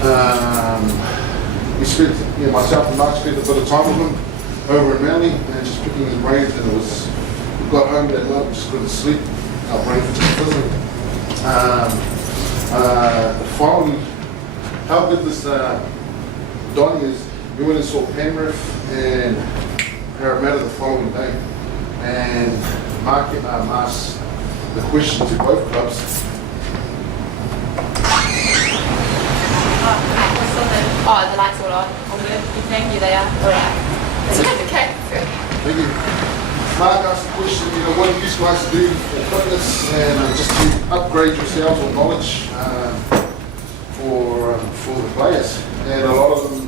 We spent, myself and Mark spent a bit of time with him over in Manly and just picking his brains, and we got home that night, we just couldn't sleep. Our brains were just fizzling. The following, how good this Donny is, we went and saw Penrith and Parramatta the following day, and Mark asked the question to both clubs. Oh, the lights all on. All good. Thank you, they are. Oh, yeah. Okay. Thank you. Mark asked the question, what do you guys do for fitness and just to upgrade yourselves or knowledge for the players? And a lot of them,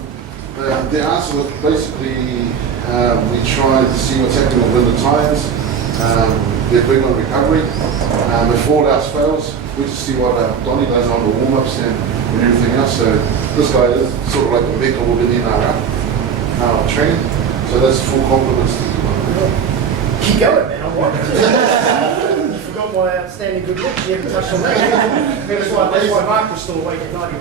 their answer was basically, we try to see what's happening within the tyres. They're big on recovery. If all else fails, we just see what Donny does on the warm-ups and everything else. So this guy is sort of like a mecca within NRL training. So that's full compliments to you. Keep going, man. I'm watching. You forgot my outstanding good looks. You haven't touched on that. That's why Mark was still awake at night.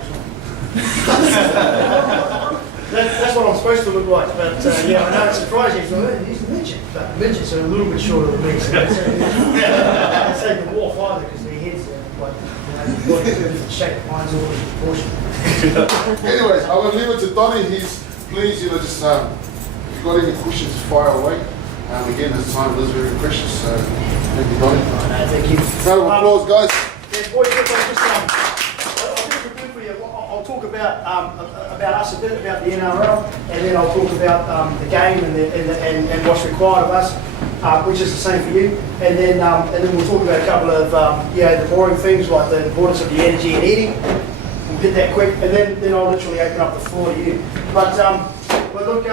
That's what I'm supposed to look like. But yeah, I know it's surprising. He's a midget. But midgets are a little bit shorter than me. So I'd say the dwarf either because their heads are like, the shape. Mine's all in proportion. Anyways, I will leave it to Donny. Please, just if you've got any questions, fire away. Again, this time is very precious, so thank you, Donny. No, thank you. Round of applause, guys. Yeah, boys, I'll talk about us a bit, about the NRL, and then I'll talk about the game and what's required of us, which is the same for you. And then we'll talk about a couple of the boring things like the importance of the energy and eating. We'll hit that quick, and then I'll literally open up the floor to you. But look.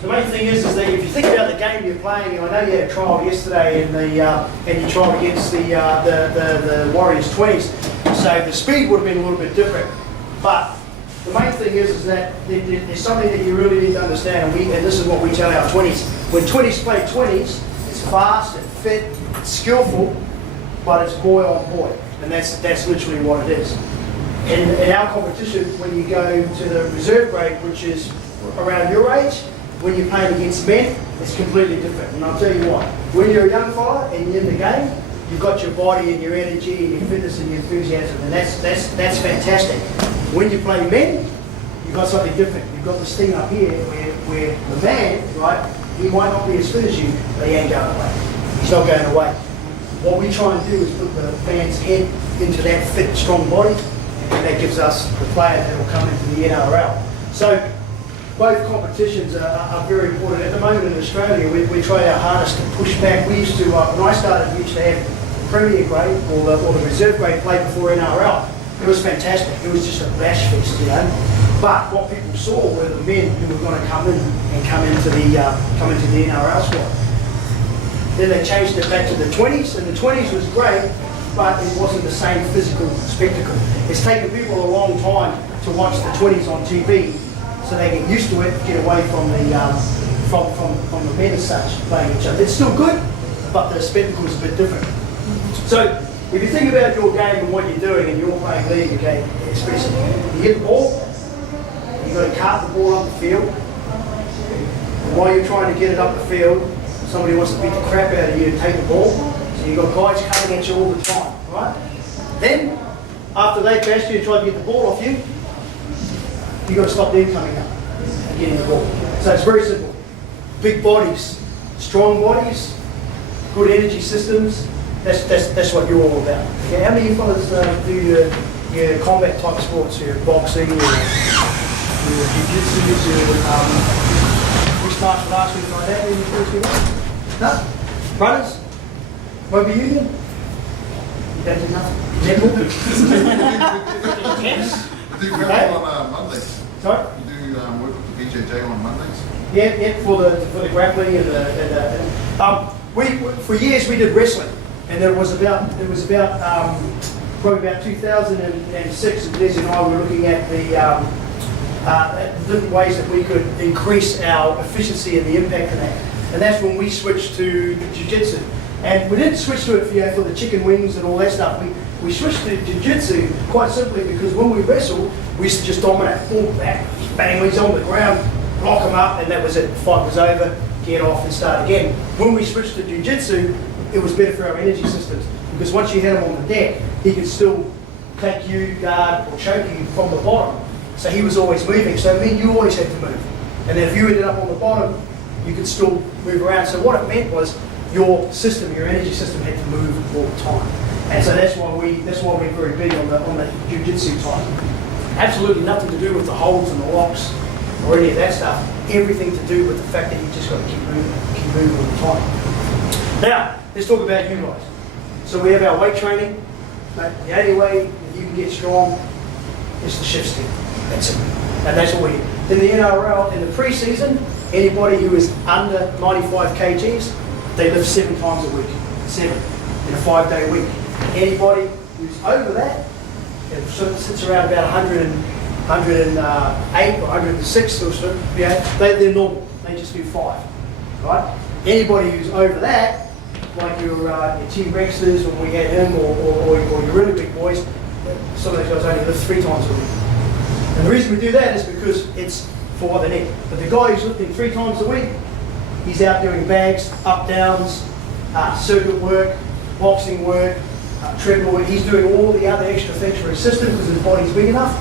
The main thing is that if you think about the game you're playing, and I know you had a trial yesterday and you trialled against the Warriors 20s, so the speed would have been a little bit different. But the main thing is that there's something that you really need to understand, and this is what we tell our 20s. When 20s play 20s, it's fast and fit, it's skillful, but it's boy on boy, and that's literally what it is. In our competition, when you go to the reserve grade, which is around your age, when you're playing against men, it's completely different. And I'll tell you what, when you're a young fella and you're in the game, you've got your body and your energy and your fitness and your enthusiasm, and that's fantastic. When you play men, you've got something different. You've got this thing up here where the man, right, he might not be as fit as you, but he ain't going away. He's not going away. What we try and do is put the man's head into that fit, strong body, and that gives us the player that will come into the NRL. So, both competitions are very important. At the moment in Australia, we try our hardest to push back. We used to, when I started, we used to have Premier grade or the reserve grade play before NRL. It was fantastic. It was just a bash fest, But what people saw were the men who were going to come in and come into the NRL squad. Then they changed it back to the 20s, and the 20s was great, but it wasn't the same physical spectacle. It's taken people a long time to watch the 20s on TV. So they get used to it, get away from the men as such playing each other. It's still good, but the spectacle is a bit different. So if you think about your game and what you're doing, and you're playing league, okay, especially you hit the ball, you've got to cart the ball up the field. And while you're trying to get it up the field, somebody wants to beat the crap out of you and take the ball. So you've got guys coming at you all the time, right? Then after they bash you and try to get the ball off you, you've got to stop them coming up and getting the ball. So it's very simple. Big bodies, strong bodies, good energy systems. That's what you're all about. Okay, how many of you fellas do your combat type sports, your boxing, your jiu-jitsu, your mixed martial arts, things like that? Any sports you want? No? Runners? Rugby union? You don't do nothing? Netball? Tennis? We do work on Mondays. Sorry? We do work with the BJJ on Mondays. Yeah, for the grappling and for years we did wrestling, and it was about probably about 2006. And Liz and I were looking at the different ways that we could increase our efficiency and the impact of that, and that's when we switched to jiu-jitsu. And we didn't switch to it for the chicken wings and all that stuff. We switched to jiu-jitsu quite simply because when we wrestled, we used to just dominate. Boom, back, bang, he's on the ground, lock him up, and that was it. The fight was over, get off and start again. When we switched to jiu-jitsu, it was better for our energy systems because once you had him on the deck, he could still take you, guard, or choke you from the bottom. So he was always moving. So it meant you always had to move. And then if you ended up on the bottom, you could still move around. So what it meant was your system, your energy system had to move all the time. And so that's why we're very big on the jiu-jitsu type. Absolutely nothing to do with the holds and the locks or any of that stuff. Everything to do with the fact that you just got to keep moving all the time. Now, let's talk about you guys. So we have our weight training. The only way that you can get strong is the shift stick. That's it. And that's what we do. In the NRL, in the preseason, anybody who is under 95 kgs, they lift 7 times a week. 7 in a 5-day week. Anybody who's over that, it sits around about 108 or 106 or so, they're normal. They just do 5. Right? Anybody who's over that, like your T-Rexes when we had him, or your really big boys, some of those guys only lift 3 times a week. And the reason we do that is because it's for what they need. But the guy who's lifting 3 times a week, he's out doing bags, up downs, circuit work, boxing work, treadmill work. He's doing all the other extra things for his system because his body's big enough.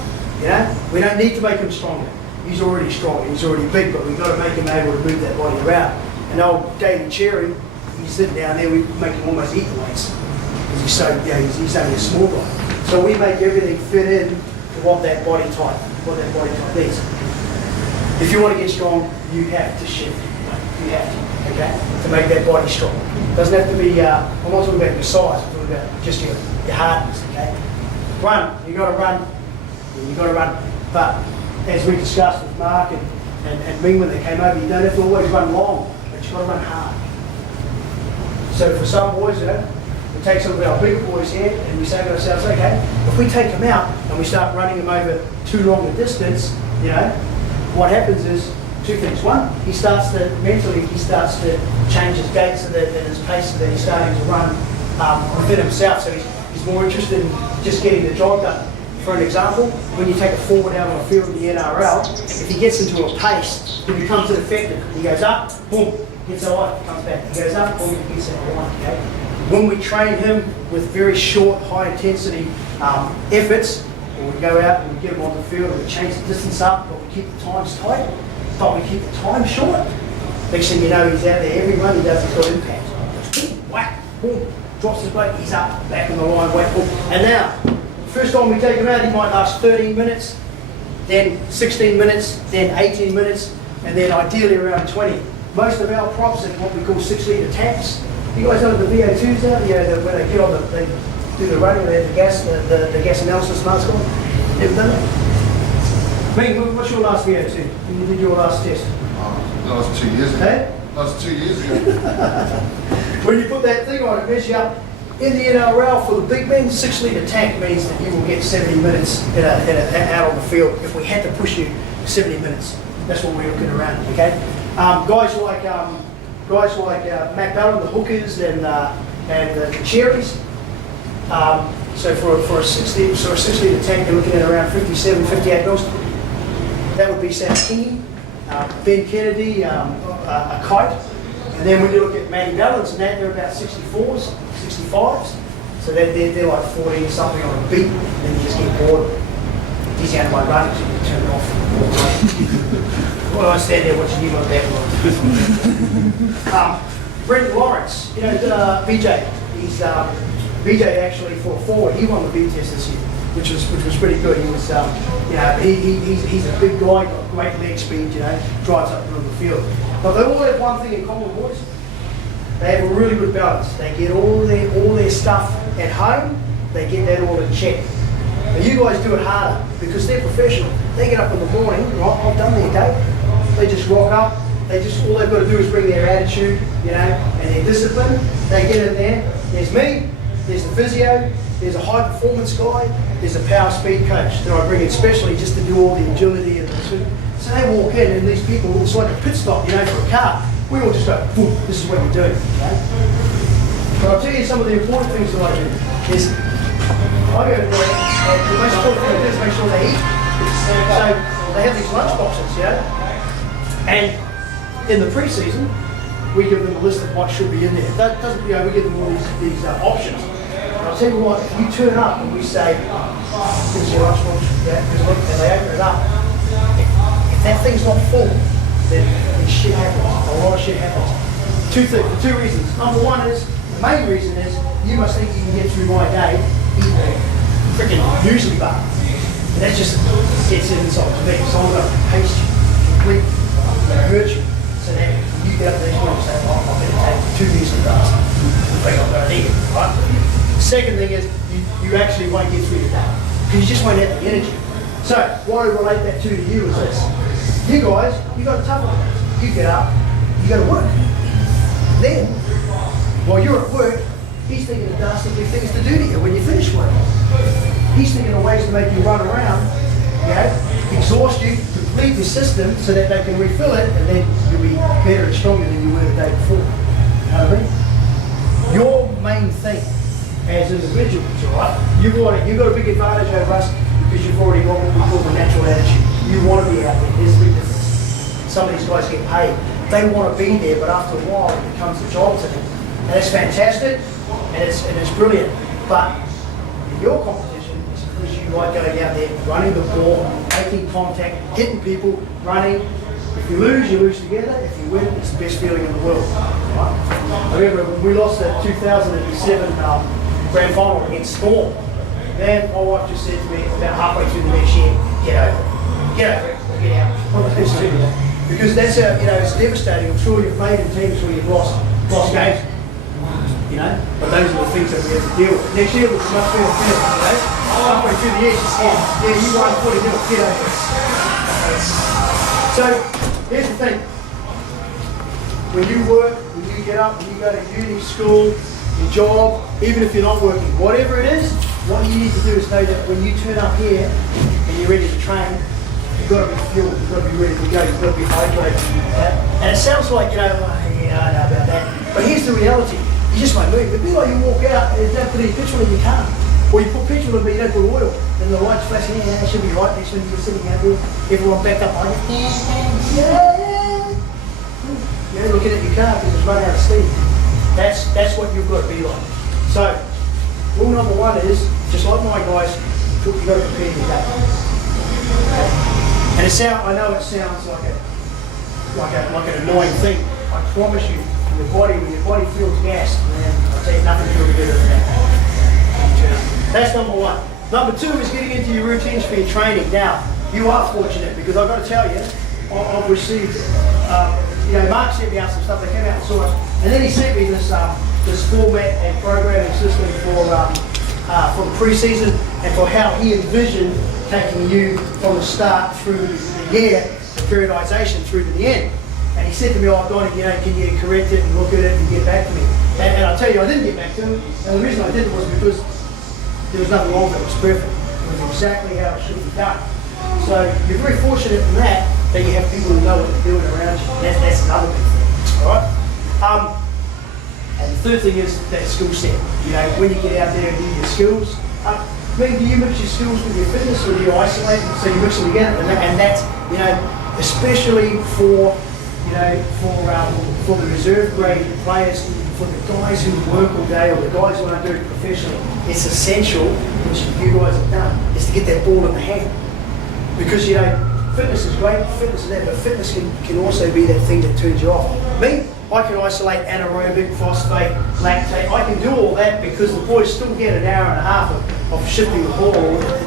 We don't need to make him stronger. He's already strong, he's already big, but we've got to make him able to move that body around. And old David Cherry, he's sitting down there, we make him almost eat the weights. Because he's so, he's only a small guy. So we make everything fit in to what that body type needs. If you want to get strong, you have to shift. You have to, okay? To make that body strong. It doesn't have to be, I'm not talking about your size, I'm talking about just your hardness, okay? Run, you got to run, you got to run. But as we discussed with Mark and Ming when they came over, you don't have to always run long, but you've got to run hard. So for some boys, we take some of our bigger boys here and we say to ourselves, okay, if we take them out and we start running them over too long a distance, what happens is 2 things. One, he starts to change his gait so that his pace, so that he's starting to run within himself. So he's more interested in just getting the job done. For an example, when you take a forward out on the field in the NRL, if he gets into a pace, he becomes ineffective. He goes up, boom, gets a line, comes back. He goes up, boom, he gets a line. Okay? When we train him with very short, high-intensity efforts, when we go out and we get him on the field and we change the distance up, but we keep the times tight, but we keep the time short, next thing you know, he's out there. Every run he does, he's got impact. Boom, whack, boom, drops his weight, he's up, back on the line, whack, boom. And now, first time we take him out, he might last 13 minutes, then 16 minutes, then 18 minutes, and then ideally around 20. Most of our props are what we call 6-litre tanks. You guys know the VO2s out? When they get on they do the running, they have the gas analysis mask on. Ever done that? Ming, what's your last VO2? When you did your last test? That was 2 years ago. Hey? That was 2 years ago. When you put that thing on, it measures you up. In the NRL, for the big men, 6-litre tank means that you will get 70 minutes out on the field. If we had to push you 70 minutes, that's what we're looking around. Okay, guys like Matt Ballon, the hookers, and the cherries. So for a 6-litre tank, you're looking at around 57, 58 mils. That would be Sam King, Ben Kennedy, a kite. And then when you look at Matty Ballons and that, they're about 64s, 65s. So they're like 40 something on a beat, and then you just get bored. He's out of my running, so you can turn it off. Well, I stand there watching you on that one. Brendan Lawrence, BJ. He's BJ actually for a forward. He won the beat test this year, which was pretty good. He was, he's a big guy, got great leg speed. Drives up the middle of the field. But they all have one thing in common, boys. They have a really good balance. They get all their stuff at home. They get that all in check. Now you guys do it harder because they're professional. They get up in the morning, right? I've done their day. They just rock up. All they've got to do is bring their attitude, and their discipline. They get in there. There's me. There's the physio. There's a high performance guy. There's a power speed coach that I bring in specially just to do all the agility and the. So they walk in, and these people, it's like a pit stop, for a car. We all just go, boom, this is what you're doing. Okay? But I'll tell you some of the important things that I do is I go there, and the most important thing to do is make sure they eat. So they have these lunch boxes, and in the pre-season, we give them a list of what should be in there. That doesn't, we give them all these options. And I'll tell you what, if you turn up and we say, this is your lunch box, and they open it up, if that thing's not full, then shit happens. A lot of shit happens. Two reasons. Number one is, the main reason is, you must think you can get through my day eating a freaking muesli bar. And that's just, it's an insult to me. Someone's going to paste you completely, going to hurt you. So that you get up the next morning and say, oh, I'm going to take 2 muesli bars. I'm going to eat it, right? The second thing is, you actually won't get through your day. Because you just won't have the energy. So, what I relate that to you is this. You guys, you got a tough one. You get up, you go to work. Then, while you're at work, he's thinking of dastardly things to do to you when you finish work. He's thinking of ways to make you run around, exhaust you, deplete your system so that they can refill it, and then you'll be better and stronger than you were the day before. You know what I mean? Your main thing as individuals, alright? You've got a big advantage over us because you've already got what we call the natural attitude. You want to be out there. Here's the big difference. Some of these guys get paid. They want to be there, but after a while it becomes a job to them. And it's fantastic, and it's brilliant. But your competition is because you like going out there, running the ball, making contact, hitting people, running. If you lose together. If you win, it's the best feeling in the world. Right? I remember when we lost the 2007 grand final against Storm. Then my wife just said to me about halfway through the next year, get over it, get out. One of those two. Because that's how, it's devastating. I'm sure you've played in teams where you've lost games. But those are the things that we have to deal with. Next year looks much better, halfway through the year, she said, yeah, you won 40 nil, get over it. So, here's the thing. When you work, when you get up, when you go to uni, school, your job, even if you're not working, whatever it is, what you need to do is know that when you turn up here and you're ready to train, you've got to be fueled, you've got to be ready to go, you've got to be hydrated. And it sounds like, I know about that. But here's the reality. You just won't move. It'd be like you walk out and don't put any petrol in your car. Or you put petrol in but you don't put oil. And the light's flashing, it should be right next when you're sitting out there. Everyone backed up on you. You're looking at your car because it's run out of steam. That's what you've got to be like. So, rule number one is, just like my guys, you've got to prepare your day. Okay? And I know it sounds like an annoying thing. I promise you, when your body feels gassed, man, I'll tell you nothing feels better than that. That's number one. Number two is getting into your routines for your training. Now, you are fortunate because I've got to tell you, I've received, Mark sent me out some stuff, they came out and saw us, and then he sent me this format and programming system for pre-season and for how he envisioned taking you from the start through the year, the periodization through to the end. And he said to me, Donny, can you correct it and look at it and get back to me? And I'll tell you, I didn't get back to him. And the reason I didn't was because there was nothing wrong with it. It was perfect. It was exactly how it should be done. So you're very fortunate in that you have people who know what they're doing around you. That's another big thing. All right? And the third thing is that skill set. When you get out there and do your skills, do you mix your skills with your fitness or do you isolate them? So you mix them together? And that's, especially for the reserve grade players, for the guys who work all day or the guys who aren't doing it professionally, it's essential, which you guys have done, is to get that ball in the hand. Because, fitness is great, fitness is that, but fitness can also be that thing that turns you off. Me, I can isolate anaerobic, phosphate, lactate. I can do all that because the boys still get an hour and a half of shifting the ball.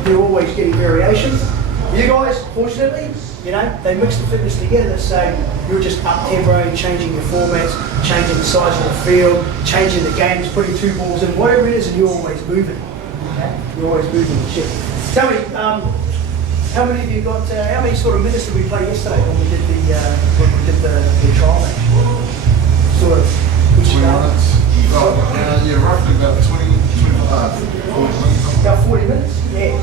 They're always getting variations. You guys, fortunately, they mix the fitness together, so you're just up-tempo, changing your formats, changing the size of the field, changing the games, putting 2 balls in, whatever it is, and you're always moving. Okay? You're always moving the ship. Tell me, how many of you got? How many sort of minutes did we play yesterday when we did the trial match? Sort of. 20 minutes. Roughly about 40 minutes. About 40 minutes. Yeah.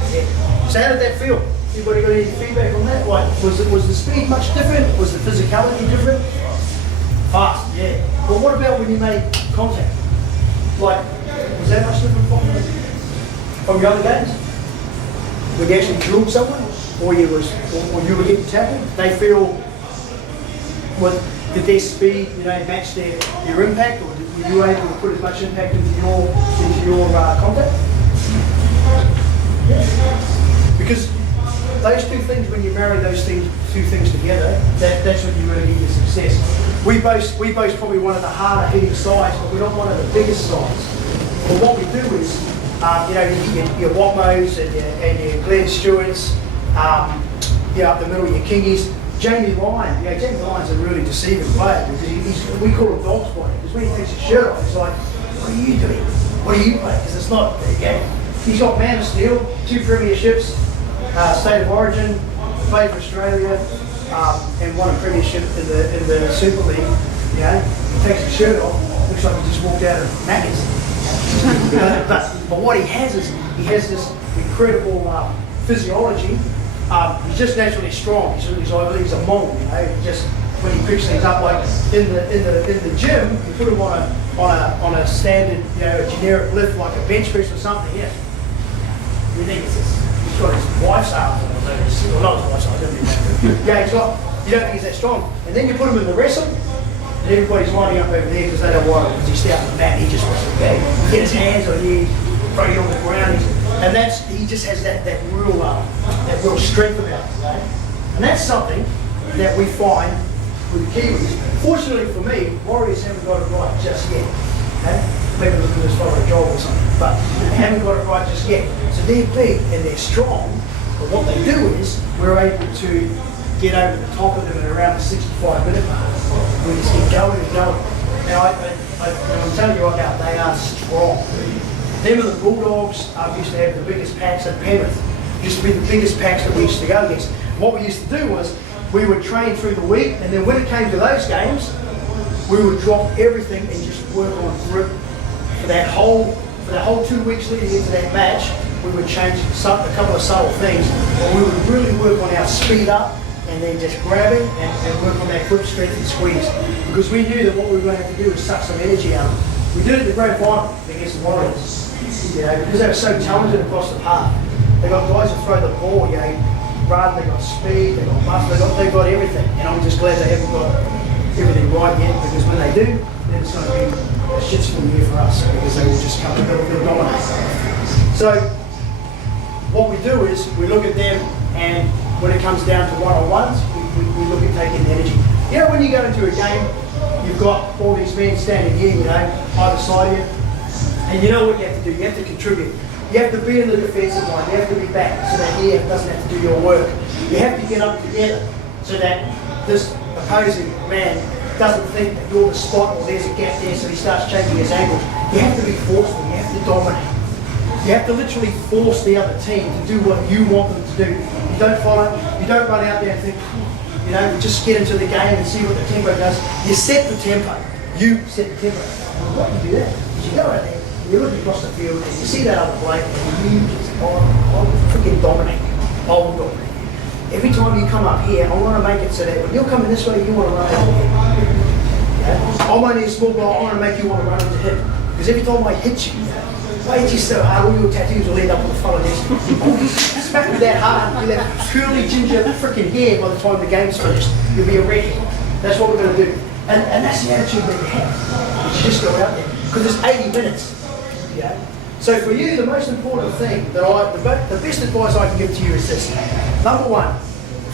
So how did that feel? Anybody got any feedback on that? Was the speed much different? Was the physicality different? Fast, yeah. But what about when you made contact? Was that much different from that? from your other games? When you actually drilled someone, or you were getting tackled, they feel, did their speed, match their impact, or were you able to put as much impact into your contact? Because those two things, when you marry those two things together, that's when you really get your success. We boast probably one of the harder hitting sides, but we're not one of the biggest sides. But what we do is, you get your Watmos and your Glenn Stewarts, up the middle, your Kingies. Jamie Lyon, Jamie Lyon's a really deceiving player because we call him dog spotting, because when he takes his shirt off, he's like, what are you doing? What do you play? Because it's not, he's got Man of Steel, 2 premierships, State of Origin, played for Australia, and won a premiership in the Super League. He takes his shirt off, looks like he just walked out of Macca's. But what he has is, he has this incredible physiology. He's just naturally strong. He's a mole, Just when he picks things up, like in the gym, you put him on a standard, a generic lift like a bench press or something. You think he's got his wife's arms, or not his wife's arms. He's got. You don't think he's that strong, and then you put him in the wrestle, and everybody's lining up over there because they don't want him because he's down on the mat. He just wants to get his hands on you, throw you on the ground. And he just has that real strength about him, And that's something that we find with the Kiwis. Fortunately for me, Warriors haven't got it right just yet. Maybe look at this for a job or something, but they haven't got it right just yet. So they're big and they're strong, but what they do is we're able to get over the top of them at around the 65-minute mark. We just keep going and going. Now, I'm telling you right now, they are strong. Them and the Bulldogs used to have the biggest packs at Penrith. Used to be the biggest packs that we used to go against. What we used to do was we would train through the week, and then when it came to those games, we would drop everything and just work on grip for that whole 2 weeks leading into that match. We would change a couple of subtle things, but we would really work on our speed up and then just grabbing and work on that grip strength and squeeze, because we knew that what we were going to have to do was suck some energy out of them. We did it in the grand final against the Warriors. Because they were so talented across the park. They got guys who throw the ball, run, they got speed, they got muscle, they got everything. And I'm just glad they haven't got everything right yet, because when they do, then it's going to be a shitstorm year for us, because they will just come and they'll dominate. So what we do is we look at them, and when it comes down to one-on-ones, we look at taking the energy. When you go into a game, you've got all these men standing here, either side of you. And you know what you have to do? You have to contribute. You have to be in the defensive line. You have to be back so that he doesn't have to do your work. You have to get up together so that this opposing man doesn't think that you're the spot or there's a gap there, so he starts changing his angles. You have to be forceful. You have to dominate. You have to literally force the other team to do what you want them to do. You don't follow. You don't run out there and think, just get into the game and see what the tempo does. You set the tempo. You set the tempo. Why do you do that? Because you go out there. You look across the field and you see that other play and you just, I'll freaking dominate you. I will dominate you. Every time you come up here, I want to make it so that when you're coming this way, you want to run over here. I'm only a small guy, I want to make you want to run into him. Because every time I hit you, if I hit you so hard, all your tattoos will end up on the front of this. Smack me that hard, you'll have curly ginger freaking hair by the time the game's finished. You'll be a wreck. That's what we're going to do. And that's the attitude that you have. You just go out there. Because it's 80 minutes. So for you, the most important thing that the best advice I can give to you is this. Number one,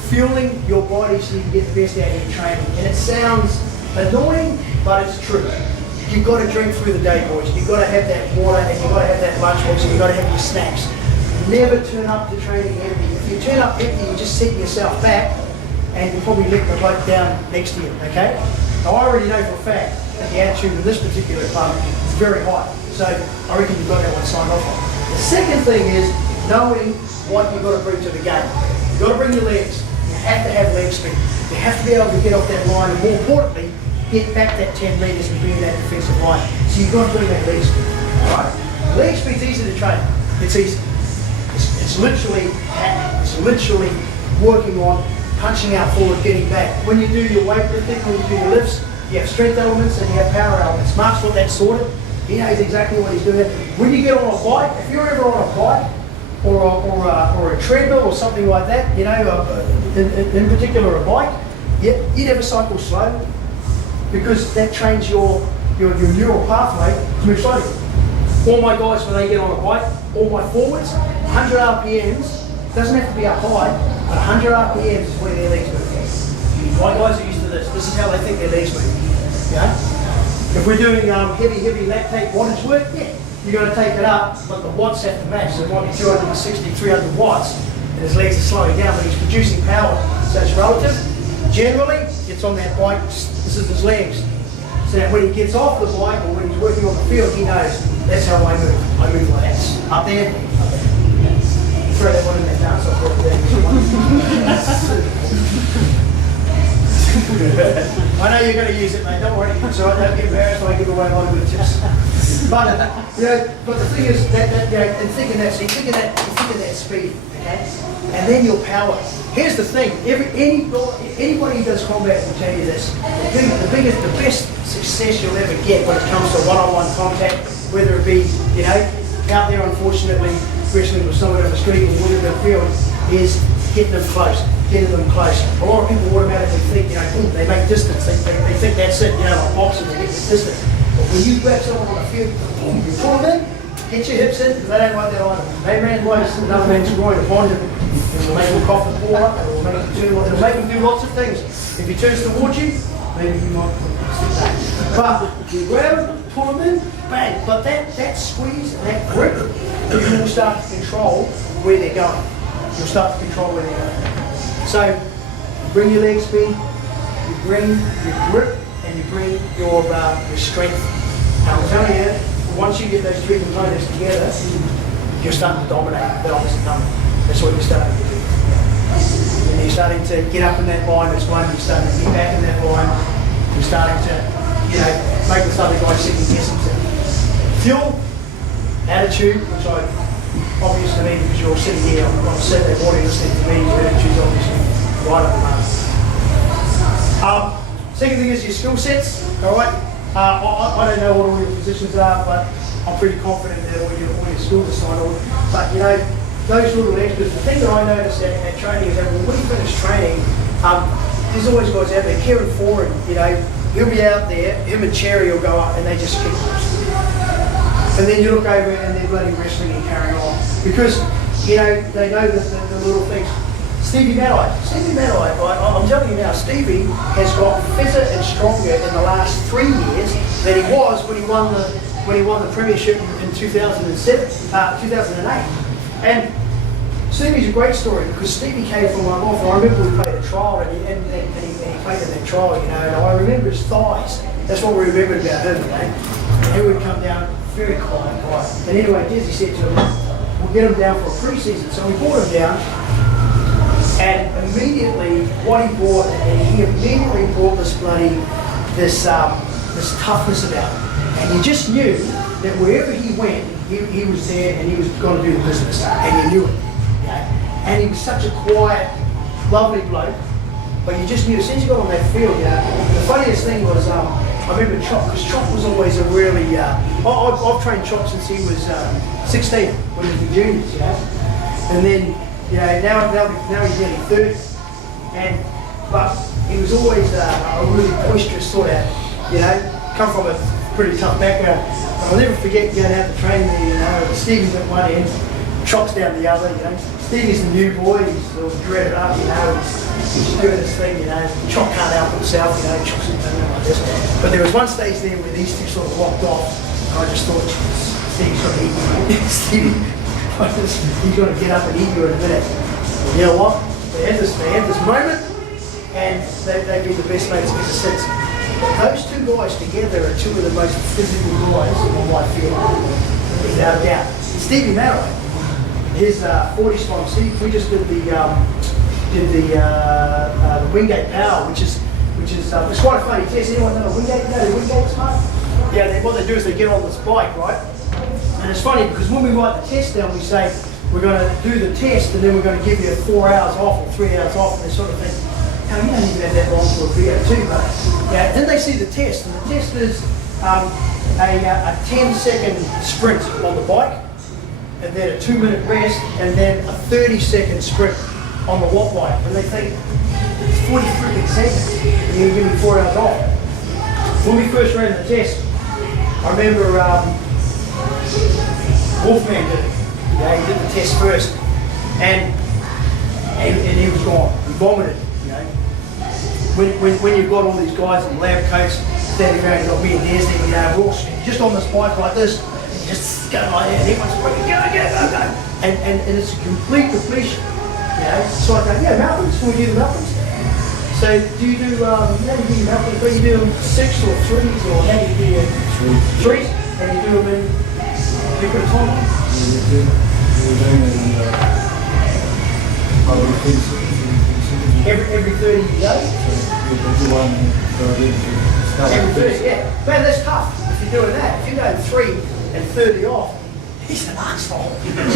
fueling your body so you can get the best out of your training. And it sounds annoying, but it's true. You've got to drink through the day, boys. You've got to have that water, and you've got to have that lunchbox, and you've got to have your snacks. Never turn up to training empty. If you turn up empty, you're just setting yourself back, and you'll probably let the bloke down next to you, okay? Now, I already know for a fact that the attitude in this particular club is very high. So I reckon you've got that one signed off on. The second thing is knowing what you've got to bring to the game. You've got to bring your legs. You have to have leg speed. You have to be able to get off that line, and more importantly, get back that 10 metres and be in that defensive line. So you've got to bring that leg speed. All right? Leg speed's easy to train. It's easy. It's literally working on punching out forward, getting back. When you do your weightlifting, when you do your lifts, you have strength elements and you have power elements. Mark's got that sorted. He knows exactly what he's doing. When you get on a bike, if you're ever on a bike or a treadmill or something like that, you know, in particular a bike, you never cycle slow because that trains your neural pathway to move slowly. All my guys, when they get on a bike, all my forwards, 100 RPMs, doesn't have to be up high, but 100 RPMs is where their legs move. My guys are used to this. This is how they think their legs move. You know? If we're doing heavy lactate wattage work, you're going to take it up, but the watts have to match. So it might be 260, 300 watts, and his legs are slowing down, but he's producing power, so it's relative. Generally, it's on that bike, this is his legs. So that when he gets off the bike or when he's working on the field, he knows that's how I move. I move like that. Up there, up there. Throw that one in that dance off right there. I know you're going to use it, mate. Don't worry. So I don't get embarrassed when I give away my good tips. But but the thing is that and thinking that, so you're thinking that speed, okay? And then your power. Here's the thing. Anybody who does combat will tell you this. The best success you'll ever get when it comes to one-on-one contact, whether it be, you know, out there, unfortunately, wrestling with someone on the street or within the field, is getting them close. Getting them close. A lot of people automatically think, you know, they make distance. They think that's it, you know, like boxing, they get the distance. But when you grab someone on the field, boom, you pull them in, get your hips in, because they don't like that either. They ran close, another man's groin upon him. It'll make him cough the ball up, it'll make him do lots of things. If he turns towards you, maybe you might sit back. But you grab him, pull him in, bang. But that squeeze and that grip, you will start to control where they're going. You'll start to control where they're going. So, you bring your leg speed, you bring your grip, and you bring your strength. And I'm telling you, once you get those three components together, you're starting to dominate that opposite number. That's what you're starting to do. And you're starting to get up in that line as one, you're starting to get back in that line, you're starting to, you know, make this other guy second guess himself. Fuel, attitude, which I obvious to me because you're all sitting here on Saturday morning listening to me, your attitude's obviously right up the mark. Second thing is your skill sets, alright? I don't know what all your positions are, but I'm pretty confident that all your skills are signed on. But you know, those little extras, the thing that I noticed at training is that when we finish training, there's always guys out there, Kieran Ford, you know, he'll be out there, him and Cherry will go up and they just kick and then you look over and they're bloody wrestling and carrying on. Because, you know, they know the little things. Stevie Maddai, I'm telling you now, Stevie has got fitter and stronger in the last 3 years than he was when he won the premiership in 2008. And Stevie's a great story because Stevie came from my golf. I remember we played a trial and he played in that trial, you know, and I remember his thighs. That's what we remembered about him, you know. And he would come down very quiet guy. And anyway, Desi said to him, we'll get him down for a pre-season. So we brought him down, and immediately what he brought, and he immediately brought this toughness about him. And you just knew that wherever he went, he was there and he was going to do the business. And you knew it. You know? And he was such a quiet, lovely bloke. But you just knew as soon as you got on that field, you know, the funniest thing was, I remember Chop, because Chop was always a really, I've trained Chop since he was 16, when he was in juniors, you know. And then, you know, now he's nearly 30. But he was always a really boisterous sort of, you know, come from a pretty tough background. But I'll never forget going out to train there, you know, Stevie's at one end, Chop's down the other, you know. Stevie's the new boy, he's sort of dreaded up, you know, he's doing his thing, you know. Chop can't help himself, you know, Chop's doing like this. But there was one stage there where these two sort of locked off, and I just thought, Stevie's going to eat me. Stevie, he's going to get up and eat you in a minute. And you know what? They had this moment, and they've been the best mates ever since. But those two guys together are two of the most physical guys on my field, without a doubt. And Stevie Maddai, his 40 strong, we just did the Wingate Power, which is it's quite a funny test. Anyone know the Wingate? You know the Wingate smart? Yeah, what they do is they get on this bike, right? And it's funny because when we write the test down, we say we're going to do the test and then we're going to give you 4 hours off or 3 hours off, and they sort of think, oh, you don't even have that long for a VO2, but yeah. Then they see the test, and the test is a 10-second sprint on the bike, and then a 2-minute rest, and then a 30-second sprint on the watt bike. And they think, it's 40 freaking seconds, and you give me 4 hours off. When we first ran the test, I remember Wolfman did it. Yeah, he did the test first, and he was gone. He vomited. You know, when you've got all these guys in lab coats standing around, you've got me and Des standing there, we're all just on this bike like this, and just going like that. Everyone's freaking go. And it's a complete depletion. You know, so I go, yeah, mountains. Can we do the mountains? So do you do how do you do your mountains? Do you do them 6 or 3s, or how do you do your 3s? And you do them in, you put a time on? Every 30 days? Every 30, yeah. Man, that's tough if you're doing that. If you're going 3 and 30 off, he's an asshole. That's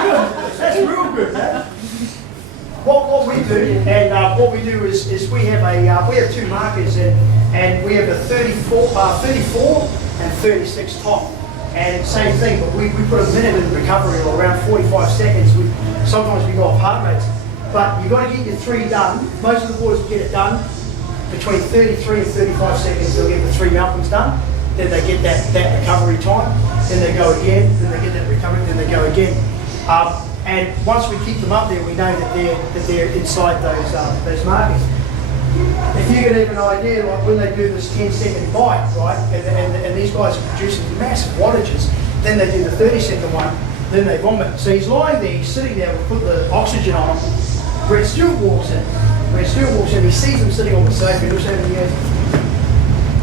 good. That's real good, man. What we do, and what we do is we have 2 markers, and we have a 34 and 36 top. And same thing, but we put a minute in recovery, or around 45 seconds. Sometimes we go off heart rates. But you've got to get your 3 done. Most of the boys get it done between 33 and 35 seconds. They'll get the 3 mountains done. Then they get that recovery time. Then they go again. Then they get that recovery. Then they go again. And once we keep them up there, we know that they're inside those markers. If you can have an idea, like when they do this 10-second bite, right, and these guys are producing massive wattages, then they do the 30-second one, then they vomit. So he's lying there, he's sitting there, we put the oxygen on him. Brett Stewart walks in. He sees him sitting on the sofa, he looks over and he goes,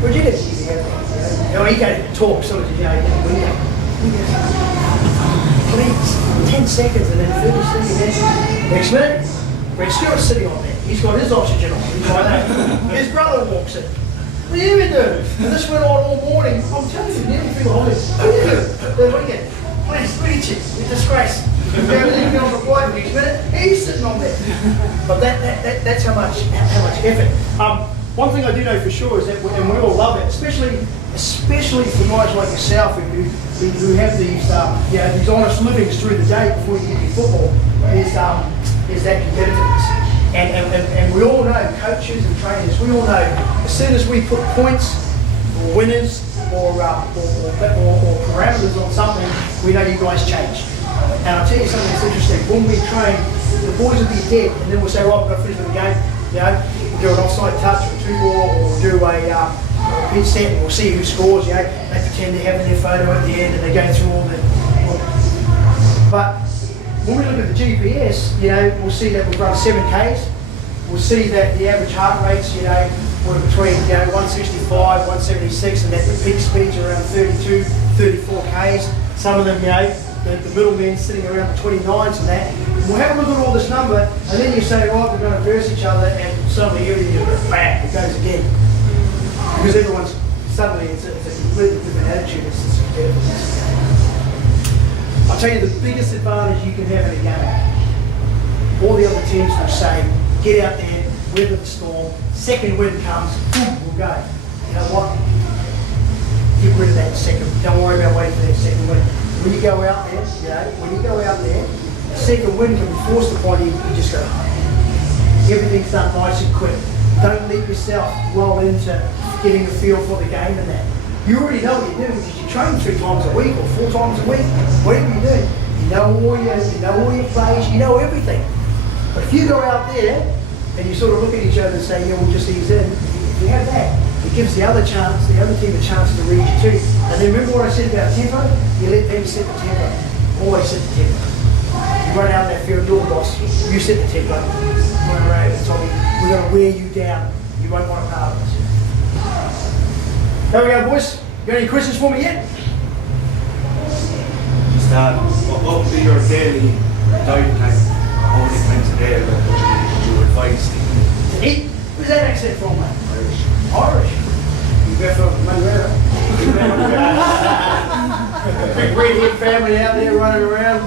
what'd you do? You know, he can't talk, so as you know, please, 10 seconds and then 30 seconds. Next minute, Brett Stewart's sitting on there. He's got his oxygen on. He's like that. His brother walks in. What are you doing? And this went on all morning. I'm telling you, nearly through the holiday. What are you doing? What are you getting? Please, look at you. You're disgrace. You're leaving on the flight next minute. He's sitting on there. But that's how much effort. One thing I do know for sure is that, and we all love it, especially for guys like yourself who have these these honest livings through the day before you get your football, is that competitiveness. And we all know, coaches and trainers, we all know, as soon as we put points or winners or parameters on something, we know you guys change. And I'll tell you something that's interesting. When we train, the boys will be dead, and then we'll say, right, we've got to finish the game. You know, we'll do an offside touch or 2-ball, or we'll do a hit set, and we'll see who scores. You know, they pretend they're having their photo at the end, and they go through all the. But when we look at the GPS, you know, we'll see that we've run 7 Ks. We'll see that the average heart rates, you know, were between 165, 176, and that the peak speeds are around 32, 34 Ks. Some of them, you know, the middlemen sitting around the 29s and that. We'll have a look at all this number, and then you say, right, we're going to verse each other, and suddenly everything is bam, it goes again. Because everyone's, suddenly it's a completely different attitude. It's competitiveness. I'll tell you the biggest advantage you can have in a game. All the other teams will say, get out there, weather the storm, second wind comes, boom, we'll go. You know what? Get rid of that second. Don't worry about waiting for that second wind. When you go out there, you know, the second wind can be forced upon you, you just go. Everything's done nice and quick. Don't let yourself roll into getting a feel for the game and that. You already know what you're doing because you train 3 times a week or 4 times a week. Whatever you do, you know all your plays, you know everything. But if you go out there and you sort of look at each other and say, yeah, we'll just ease in, if you have that, it gives the other team a chance to read you too. And then remember what I said about tempo? You let them set the tempo. Always set the tempo. You run out that field, your boss, you set the tempo. We're going to wear you down. You won't want to part of us. There we go, boys. You got any questions for me yet? Just what would be your daily diet time? How many times a day would you advise to eat? Where's that accent from, mate? Irish. You go from Monroe. Big redhead family out there running around.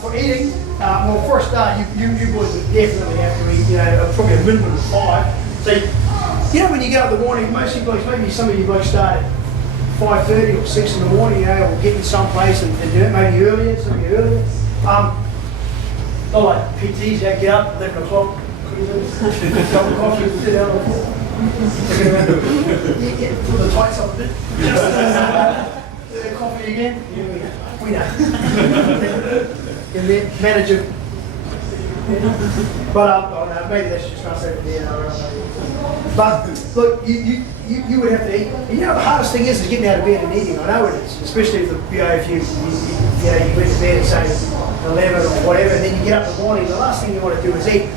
For eating, well, for a start, you boys would definitely have to eat, you know, probably a minimum of 5. So You know, when you get up in the morning, most of you blokes, maybe some of you blokes start at 5:30 or 6 in the morning, you know, or getting someplace and do it maybe earlier, some of you earlier. Not like PTs, you get up 11 o'clock, cup of coffee, sit down on the floor. Put the tights up a bit. Coffee again. We know. And then manager. But I don't know, maybe that's just us over there. But look, you would have to eat. You know, the hardest thing is getting out of bed and eating. I know it is, especially if you went to bed at say 11 or whatever, and then you get up in the morning. The last thing you want to do is eat.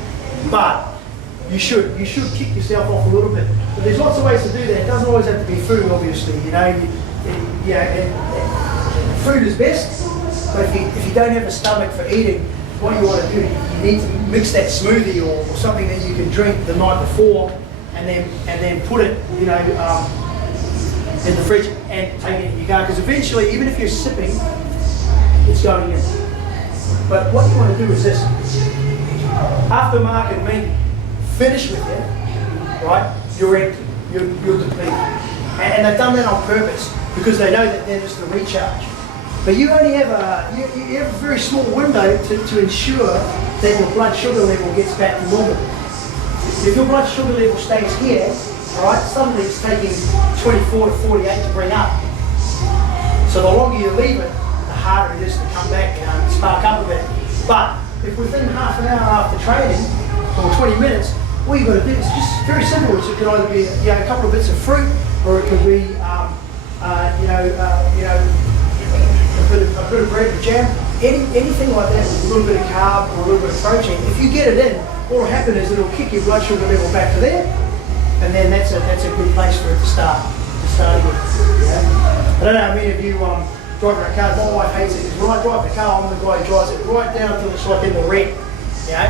But you should kick yourself off a little bit. But there's lots of ways to do that. It doesn't always have to be food, obviously. You know, food is best. But if you don't have a stomach for eating, what you want to do, you need to mix that smoothie or something that you can drink the night before, and then put it, you know, in the fridge and take it in your car. Because eventually, even if you're sipping, it's going in. But what you want to do is this: aftermarket meat, finish with it, right? You're empty, you're depleted, and they've done that on purpose because they know that then it's the recharge. But you only have a very small window to ensure that your blood sugar level gets back to normal. If your blood sugar level stays here, right, suddenly it's taking 24 to 48 to bring up. So the longer you leave it, the harder it is to come back, you know, and spark up a bit. But if within half an hour after training, or 20 minutes, all you've got to do is just very simple. It could either be, you know, a couple of bits of fruit, or it could be, a bit of bread with jam, anything like that with a little bit of carb or a little bit of protein. If you get it in, what will happen is it'll kick your blood sugar level back to there, and then that's a good place for it to start again. Yeah? I don't know how many of you driving a car. My wife hates it because when I drive the car, I'm the guy who drives it right down till it's like in the red, you know,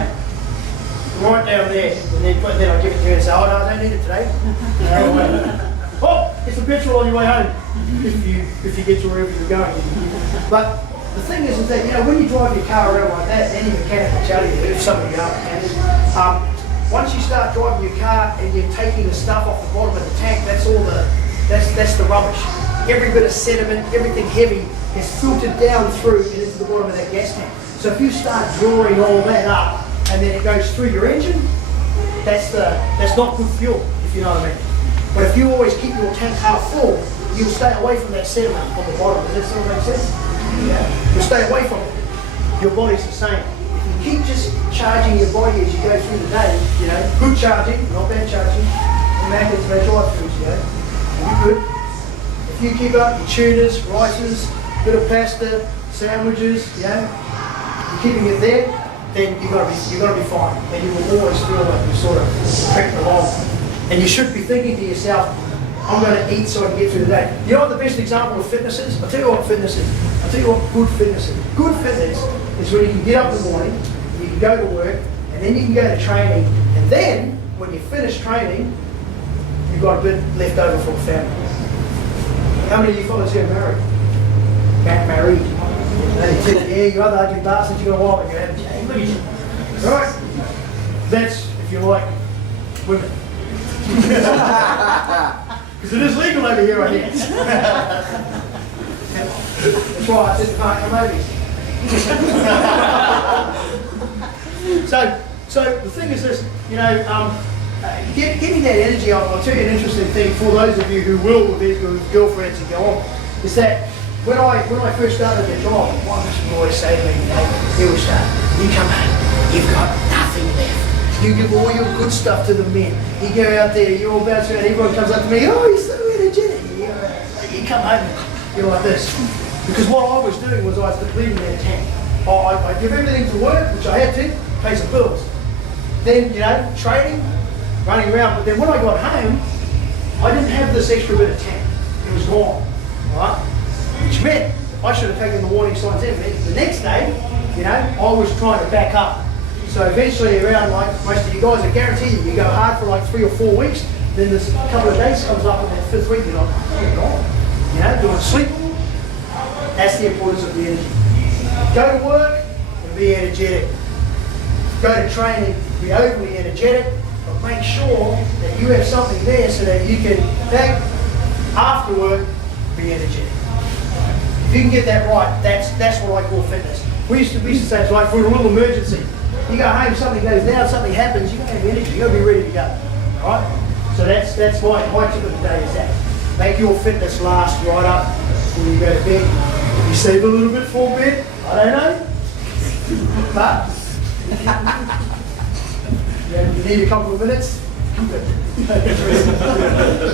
right down there, and then I give it to her and say, oh no, I don't need it today. Oh, it's a petrol on your way home. If you get to wherever you're going. But the thing is that, you know, when you drive your car around like that, any mechanic will tell you if somebody up. Once you start driving your car and you're taking the stuff off the bottom of the tank, that's the rubbish. Every bit of sediment, everything heavy is filtered down through and into the bottom of that gas tank. So if you start drawing all that up and then it goes through your engine, that's not good fuel, if you know what I mean. But if you always keep your tank half full, you'll stay away from that sediment on the bottom. Does that sort of make sense? Yeah. You'll stay away from it. Your body's the same. If you keep just charging your body as you go through the day, you know, good charging, not bad charging, the magnets, they drive foods, you know, you're good. If you keep up your tunas, rices, bit of pasta, sandwiches, you know, you're keeping it there, then you're gonna be fine. And you will always feel like you're sort of creeping along. And you should be thinking to yourself, I'm going to eat so I can get through the day. You know what the best example of fitness is? I'll tell you what fitness is. I'll tell you what good fitness is. Good fitness is when you can get up in the morning, you can go to work, and then you can go to training, and then when you finish training, you've got a bit left over for the family. How many of you fellas here are married? Married. Yeah, you other ugly bastards, you got a while, but you haven't changed. Look at you. Right? That's, if you like, women. Because it is legal over here, I hear. That's why I said to can't come over. So the thing is this, you know, getting that energy, I'll tell you an interesting thing for those of you who will with their girlfriends and go on, is that when I first started the job, my husband would always say to me, he would start, you come home, you've got nothing left. You give all your good stuff to the men. You go out there, you're all about to, and everyone comes up to me, oh, you're so energetic. You come home, you're like this. Because what I was doing was I was depleting their tank. I give everything to work, which I had to, pay some bills. Then, you know, training, running around. But then when I got home, I didn't have this extra bit of tank. It was gone, right? Which meant I should have taken the warning signs in. The next day, you know, I was trying to back up. So eventually around, like most of you guys, I guarantee you go hard for like 3 or 4 weeks, then there's a couple of days comes up in that 5th week, you're like, oh, you're gone. You know, you want to sleep. That's the importance of the energy. Go to work and be energetic. Go to training, be overly energetic, but make sure that you have something there so that you can, after work, be energetic. If you can get that right, that's what I call fitness. We used to say it's like for a little emergency. You go home, something goes down, something happens, you got to have energy, you got to be ready to go. Right? So that's my tip of the day is that. Make your fitness last right up when you go to bed. You save a little bit for bed, I don't know. But you need a couple of minutes.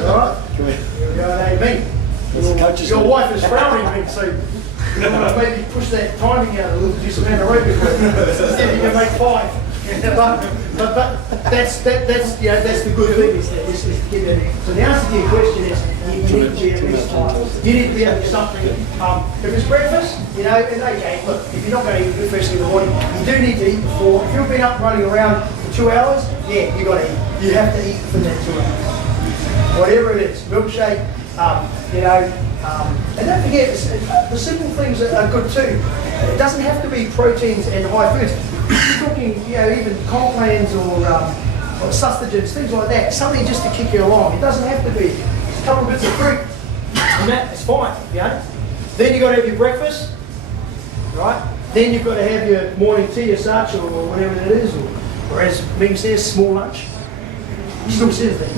Alright? Here we go, me. Your wife is frowning me, so you want to maybe push that timing out a little, do some anaerobic work. Instead you can make 5. But that's the good thing is to get that. So the answer to your question is you need to be at least time. You need to be having something. If it's breakfast, and okay, look, if you're not going to eat first thing in the morning, you do need to eat before. If you've been up running around for 2 hours, yeah, you got to eat. You have to eat for that 2 hours. Whatever it is, milkshake, and don't forget, the simple things are good too. It doesn't have to be proteins and high foods. You're talking, even complains or sustagens, things like that. Something just to kick you along. It doesn't have to be a couple of bits of fruit, and that's fine. Then you've got to have your breakfast, right? Then you've got to have your morning tea or such, or whatever it is, or as Ming says, small lunch. He still says that.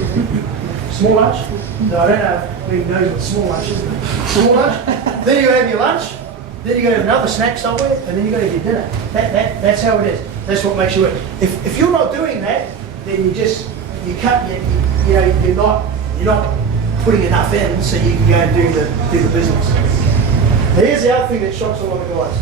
Small lunch? No, I don't know if Ming knows what small lunch is. Small lunch. Then you have your lunch. Then you got to have another snack somewhere, and then you got to have your dinner. That's how it is. That's what makes you work. If you're not doing that, then you're not putting enough in, so you can go and do the business. Here's the other thing that shocks a lot of guys.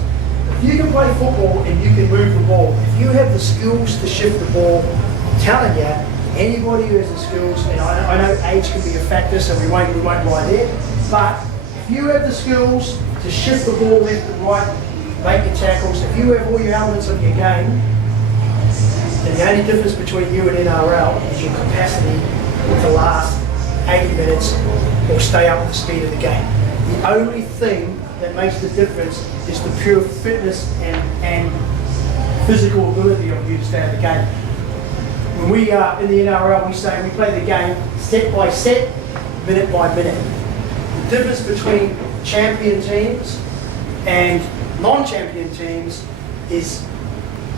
If you can play football and you can move the ball, if you have the skills to shift the ball, I'm telling you, anybody who has the skills, and I know age can be a factor, so we won't lie there, but if you have the skills to shift the ball left and right, make your tackles, if you have all your elements of your game, then the only difference between you and NRL is your capacity to last 80 minutes or stay up with the speed of the game. The only thing that makes the difference is the pure fitness and physical ability of you to stay in the game. When we are in the NRL, we say we play the game set by set, minute by minute. The difference between champion teams and non-champion teams is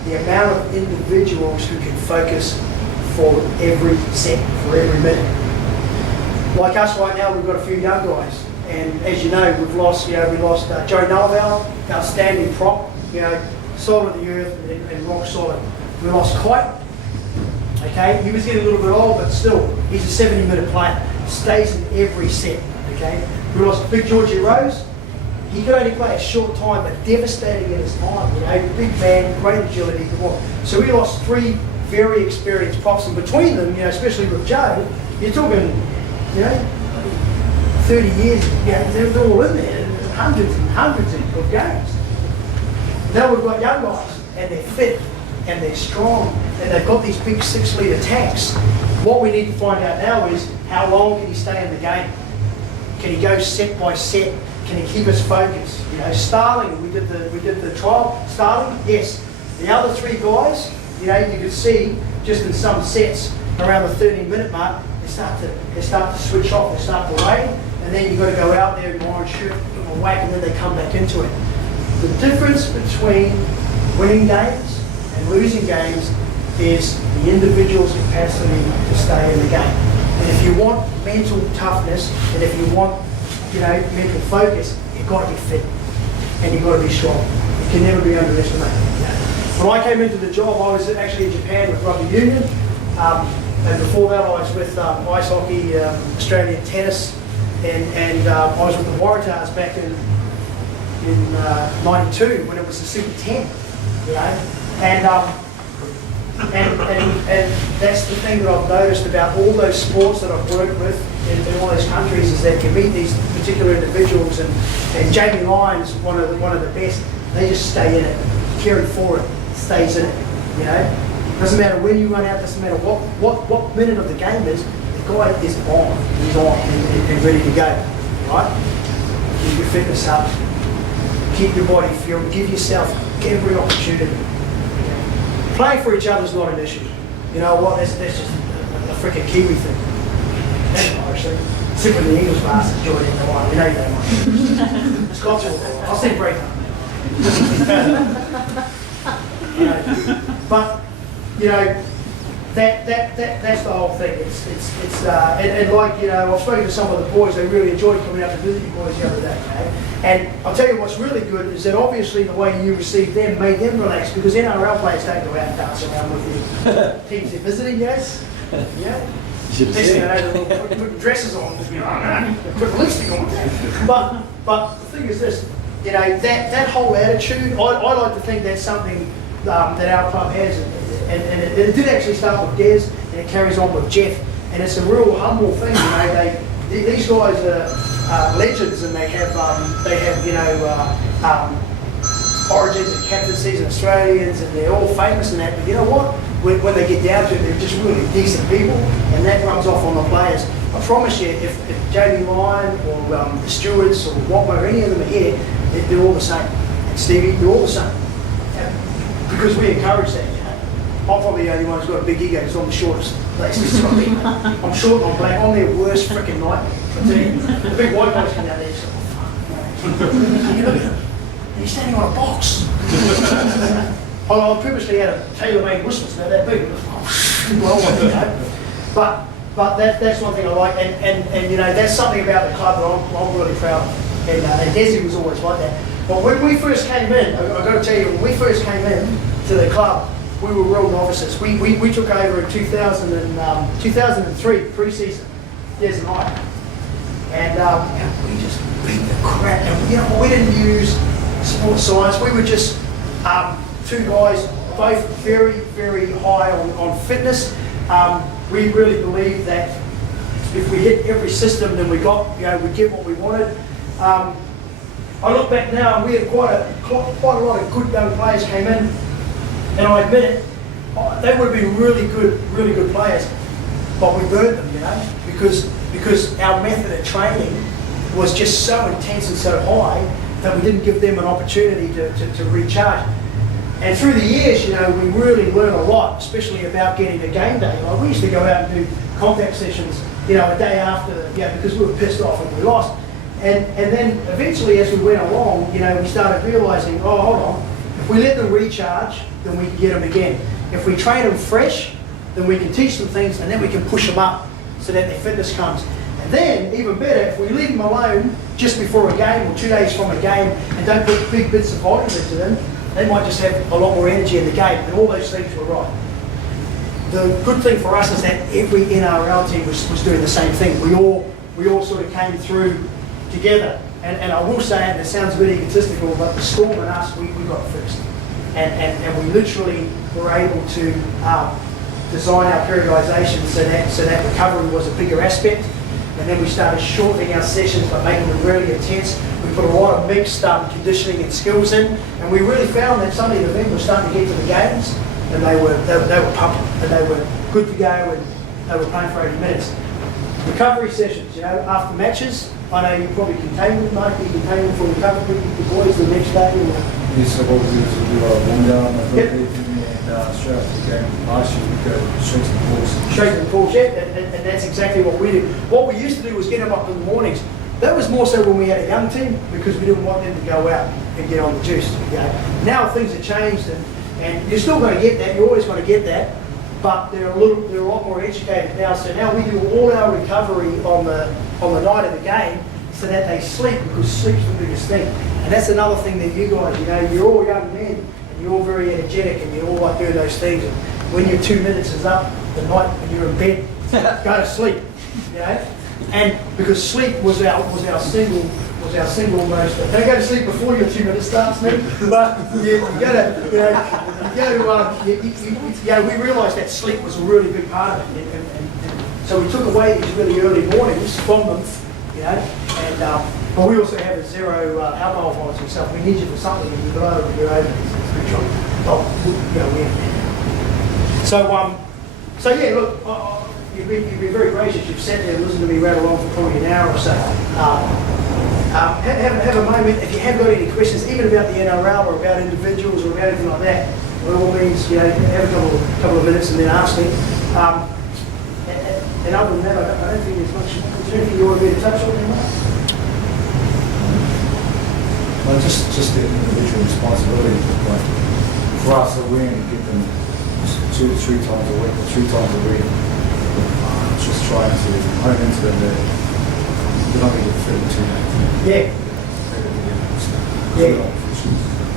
the amount of individuals who can focus for every set, for every minute. Like us right now, we've got a few young guys, and as you know, we lost Joe Novell, outstanding prop, solid of the earth and rock solid. We lost Kite. Okay, he was getting a little bit old, but still, he's a 70-minute player. Stays in every set. Okay, we lost Big Georgie Rose. He could only play a short time, but devastating in his time. Big man, great agility. So we lost 3 very experienced props, and between them, especially with Joe, you're talking, 30 years. They're all in there, hundreds and hundreds of games. Now we've got young guys, and they're fit. And they're strong, and they've got these big 6-litre tanks. What we need to find out now is how long can he stay in the game? Can he go set by set? Can he keep us focused? Starling, we did the trial. Starling, yes. The other 3 guys, you could see just in some sets around the 30-minute mark, they start to switch off, they start to wane, and then you've got to go out there and go on shoot, give them a whack, and then they come back into it. The difference between winning games and losing games is the individual's capacity to stay in the game. And if you want mental toughness, and if you want, mental focus, you've got to be fit and you've got to be strong. It can never be underestimated. When I came into the job, I was actually in Japan with rugby union, and before that I was with ice hockey, Australian tennis, and I was with the Waratahs back in '92 when it was the Super 10. And that's the thing that I've noticed about all those sports that I've worked with in all those countries is that you meet these particular individuals, and Jamie Lyons, one of the best. They just stay in it, caring for it, stays in it. Doesn't matter when you run out, doesn't matter what minute of the game is. The guy is on, he's on and ready to go. Right? Keep your fitness up, keep your body fueled, give yourself every opportunity. Playing for each other is not an issue. You know what? That's just freaking Kiwi thing. That's an Irish thing. Except when the English bastards join in the one, we know you don't mind. It's got to. I'll send break up. You know, but you know, that's the whole thing. And like, you know, I've spoken to some of the boys. They really enjoyed coming out to visit you boys the other day. Okay? And I'll tell you what's really good is that obviously the way you received them made them relax, because NRL players don't go out and dance around with the teams they're visiting, yes? Yeah. Next thing you know, they're putting dresses on, you know, put lipstick on. But the thing is this, you know, that whole attitude, I like to think that's something that our club has, and it did actually start with Des, and it carries on with Jeff, and it's a real humble thing. You know, these guys are legends, and they have you know origins and captaincies and Australians, and they're all famous and that. But you know what? When they get down to it, they're just really decent people, and that rubs off on the players. I promise you, if Jamie Lyon or the stewards or Watmo or any of them are here, they're all the same. And Stevie, they're all the same. Because we encourage that. I'm probably the only one who's got a big ego because I'm the shortest. I'm short and I'm black. I'm their worst freaking nightmare. I tell you, the big white guys come down there and say, oh, fuck. You look at him. He's standing on a box. I previously had a tailor-made whistle, so that big. But that's one thing I like, and you know, that's something about the club that I'm really proud of. And Desi was always like that. But when we first came in, I've got to tell you, when we first came in to the club, we were real novices. We took over in 2003, Preseason, Des and I. And we just beat the crap. And you know, we didn't use sports science. We were just two guys, both very, very high on fitness. We really believed that if we hit every system, then we get what we wanted. I look back now, and we had quite a lot of good young players came in, and I admit it, they would have been really good players, but we burned them, you know, because our method of training was just so intense and so high that we didn't give them an opportunity to recharge. And through the years, you know, we really learned a lot, especially about getting to game day. Like, we used to go out and do contact sessions, you know, a day after, you know, because we were pissed off and we lost. And then eventually, as we went along, you know, we started realizing, oh, hold on, if we let them recharge, then we can get them again. If we train them fresh, then we can teach them things, and then we can push them up so that their fitness comes. And then, even better, if we leave them alone just before a game or 2 days from a game and don't put big bits of volume into them, they might just have a lot more energy in the game, and all those things were right. The good thing for us is that every NRL team was doing the same thing. We all sort of came through together. And I will say, and it sounds a bit egotistical, but the Storm and us, we got it first. And we literally were able to design our periodisation so that recovery was a bigger aspect. And then we started shortening our sessions by making them really intense. We put a lot of mixed conditioning and skills in, and we really found that some of the men were starting to get to the games, and they were pumping, and they were good to go, and they were playing for 80 minutes. Recovery sessions, you know, after matches. I know you probably contain them, Mike. You contain them for recovery with the boys the next day. Yes, I was able to do a warm down, and straight after the game last year, we go straight to the course. Straight to the course, yeah, and that's exactly what we did. What we used to do was get them up in the mornings. That was more so when we had a young team, because we didn't want them to go out and get on the juice. You know? Now things have changed, and you're still going to get that. You're always going to get that, but they're a lot more educated now. So now we do all our recovery on the night of the game, so that they sleep, because sleep's the biggest thing. And that's another thing that you guys, you know, you're all young men, and you're all very energetic, and you all like doing those things. And when your 2 minutes is up, the night when you're in bed, go to sleep, you know. And because sleep was our single most. Don't go to sleep before your 2 minutes starts, mate. But you gotta, we realised that sleep was a really big part of it, and so we took away these really early mornings from them, you know. And but we also have a zero alcohol policy, so if we need you for something and you go over, you're over. It's good. So yeah, look. You've been very gracious. You've sat there and listened to me rattle on for probably an hour or so. Have a moment. If you have got any questions, even about the NRL or about individuals or about anything like that, by all means, you know, have a couple of minutes and then ask me. And other than that, I don't think there's much. Is there anything you want me to touch on? Well, just the individual responsibility. Like for us, that we're going to get them 2 to 3 times a week, or 3 times a week. Just trying to hone into them that they're not going to get through too much. Yeah.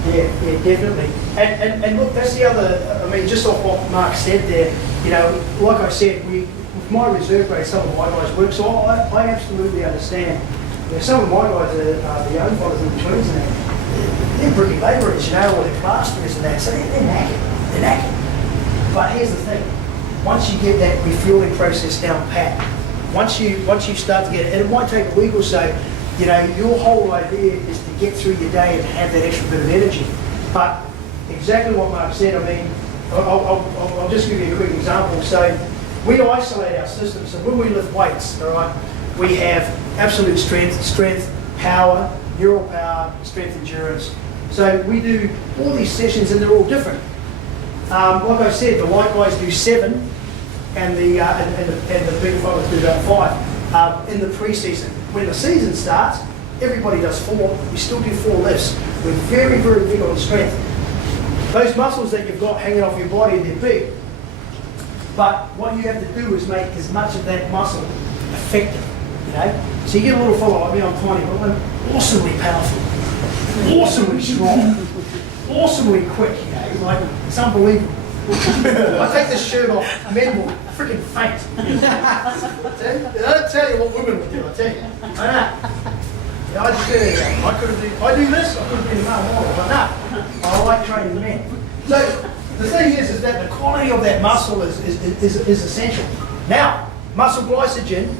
Yeah, definitely. And look, that's the other, I mean, just off what Mark said there, you know, like I said, with my reserve grade, some of my guys work, so I absolutely understand. You know, some of my guys are the young fellas in the twins and that, they're brickie labourers, you know, or they're plasterers and that, so they're knackered. But here's the thing, once you get that refueling process down pat, once you start to get it, and it might take a week or so, you know, your whole idea is to get through your day and have that extra bit of energy. But exactly what Mark said, I mean, I'll just give you a quick example. So we isolate our system. So when we lift weights, all right, we have absolute strength, power, neural power, strength endurance. So we do all these sessions and they're all different. Like I said, the light guys do 7 and the big fellas do about 5 in the pre-season. When the season starts, everybody does 4. We still do 4 lifts. We're very, very big on strength. Those muscles that you've got hanging off your body, they're big. But what you have to do is make as much of that muscle effective, you know? So you get a little fellow like me, I'm tiny, but I'm awesomely powerful, awesomely strong, awesomely quick, you know? Like, it's unbelievable. I take this shirt off, men will freaking faint. I don't tell you what women would do, I tell you. I know. Yeah, I just I do this, I could have been a male model, but no, I like training men. So the thing is that the quality of that muscle is essential. Now, muscle glycogen,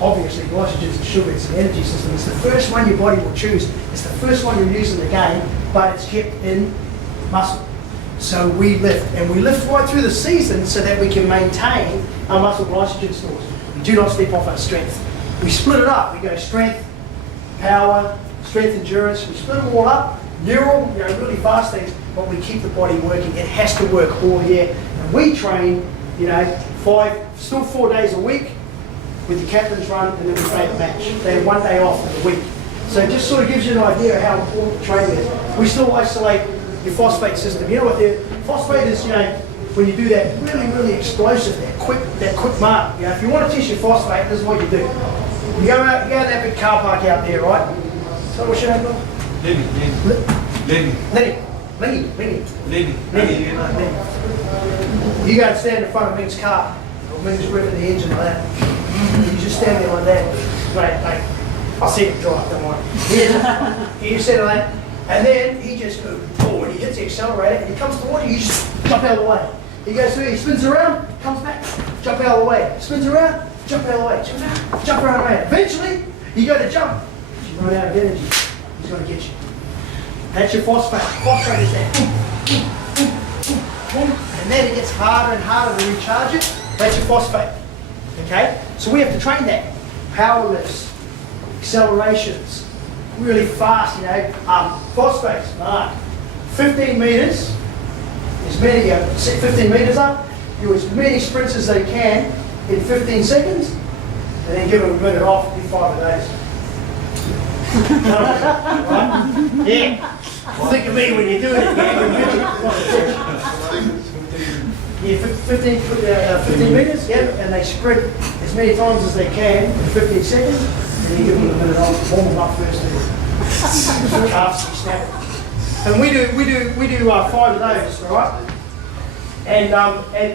obviously glycogen is a sugar, it's an energy system. It's the first one your body will choose. It's the first one you use in the game, but it's kept in muscle. So we lift, and we lift right through the season so that we can maintain our muscle glycogen stores. We do not step off our strength. We split it up. We go strength, power, strength, endurance. We split them all up. Neural, you know, really fast things, but we keep the body working. It has to work all year. And we train, you know, 4 days a week with the captain's run, and then we play the match. They have 1 day off in the week. So it just sort of gives you an idea of how important training is. We still isolate your phosphate system. You know what the phosphate is, you know, when you do that really, really explosive, that quick mark. You know, if you want to test your phosphate, this is what you do. You go out, in that big car park out there, right? So what's your name, Bill? Lenny. You go and stand in front of Ming's car, or Ming's revving the engine like that. You just stand there like that. Mate, I'll see him drive, don't worry. You stand like that, and then he just goes, oh, and he hits the accelerator, and he comes towards you, you just jump out of the way. He goes through, he spins around, comes back, jump out of the way. Spins around, jump out of the way. Jump around. Eventually, you go to jump. You run out of energy. He's going to get you. That's your phosphate. Phosphate is that. And then it gets harder and harder to recharge it. That's your phosphate. Okay? So we have to train that. Power lifts, accelerations, really fast, you know. Phosphates, 15 metres, as many, set 15 metres up, do as many sprints as they can in 15 seconds, and then give them a minute off, do 5 a days. Right? Yeah. Think of me when you're doing it. Yeah, 15 metres, yeah, and they sprint as many times as they can in 15 seconds, and then give them a minute off, warm them up first, and calves snap. And we do 5 of those, all right?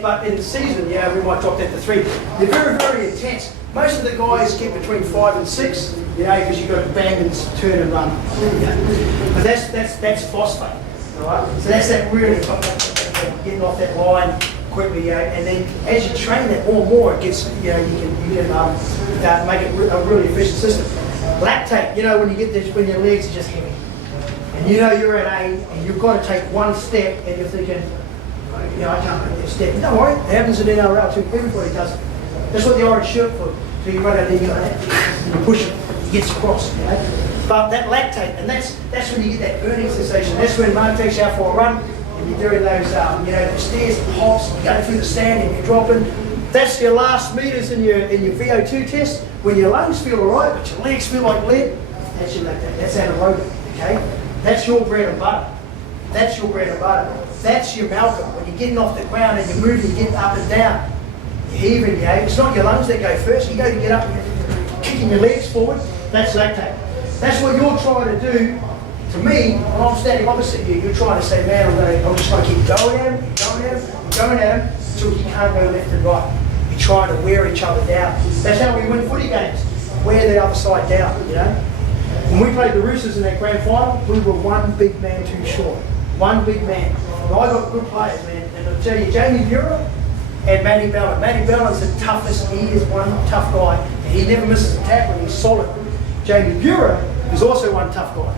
But in the season, yeah, we might drop that to 3. They're very, very intense. Most of the guys get between 5 and 6, you know, because you've got to bang and turn and run. But that's phosphate, all right? So that's that really getting off that line quickly, you know, and then as you train that more and more, it gets, you know, you can make it a really efficient system. Lactate, you know, when you get this, when your legs are just heavy, and you know you're at A, and you've got to take one step, and you're thinking, you know, I can't make that step. Don't worry, it happens in NRL too. Everybody does it. That's what the orange shirt for. So you run out there, you go like that, and you push it, it gets across, you know. But that lactate, and that's when you get that burning sensation. That's when Mark takes you out for a run, and you're doing those, you know, the stairs, the hops, you go through the stand, and you're dropping. That's your last meters in your VO2 test. When your lungs feel alright, but your legs feel like lead, that's your lactate. That's anaerobic, okay? That's your bread and butter. That's your bread and butter. That's your Malcolm. When you're getting off the ground and you're moving, you're getting up and down. You're heaving, yeah? It's not your lungs that go first. You go to get up and you're kicking your legs forward. That's lactate. That's what you're trying to do to me when I'm standing opposite you. You're trying to say, man, I'm just going to keep going at him, going at him, until you can't go left and right. You're trying to wear each other down. That's how we win footy games. Wear the other side down, you know? When we played the Roosters in that grand final, we were one big man too short. One big man. And I got good players, man. And I'll tell you, Jamie Buehler and Matty Bellin. Matty Bellin's the toughest. He is one tough guy. And he never misses a tackle. He's solid. Jamie Buehler is also one tough guy.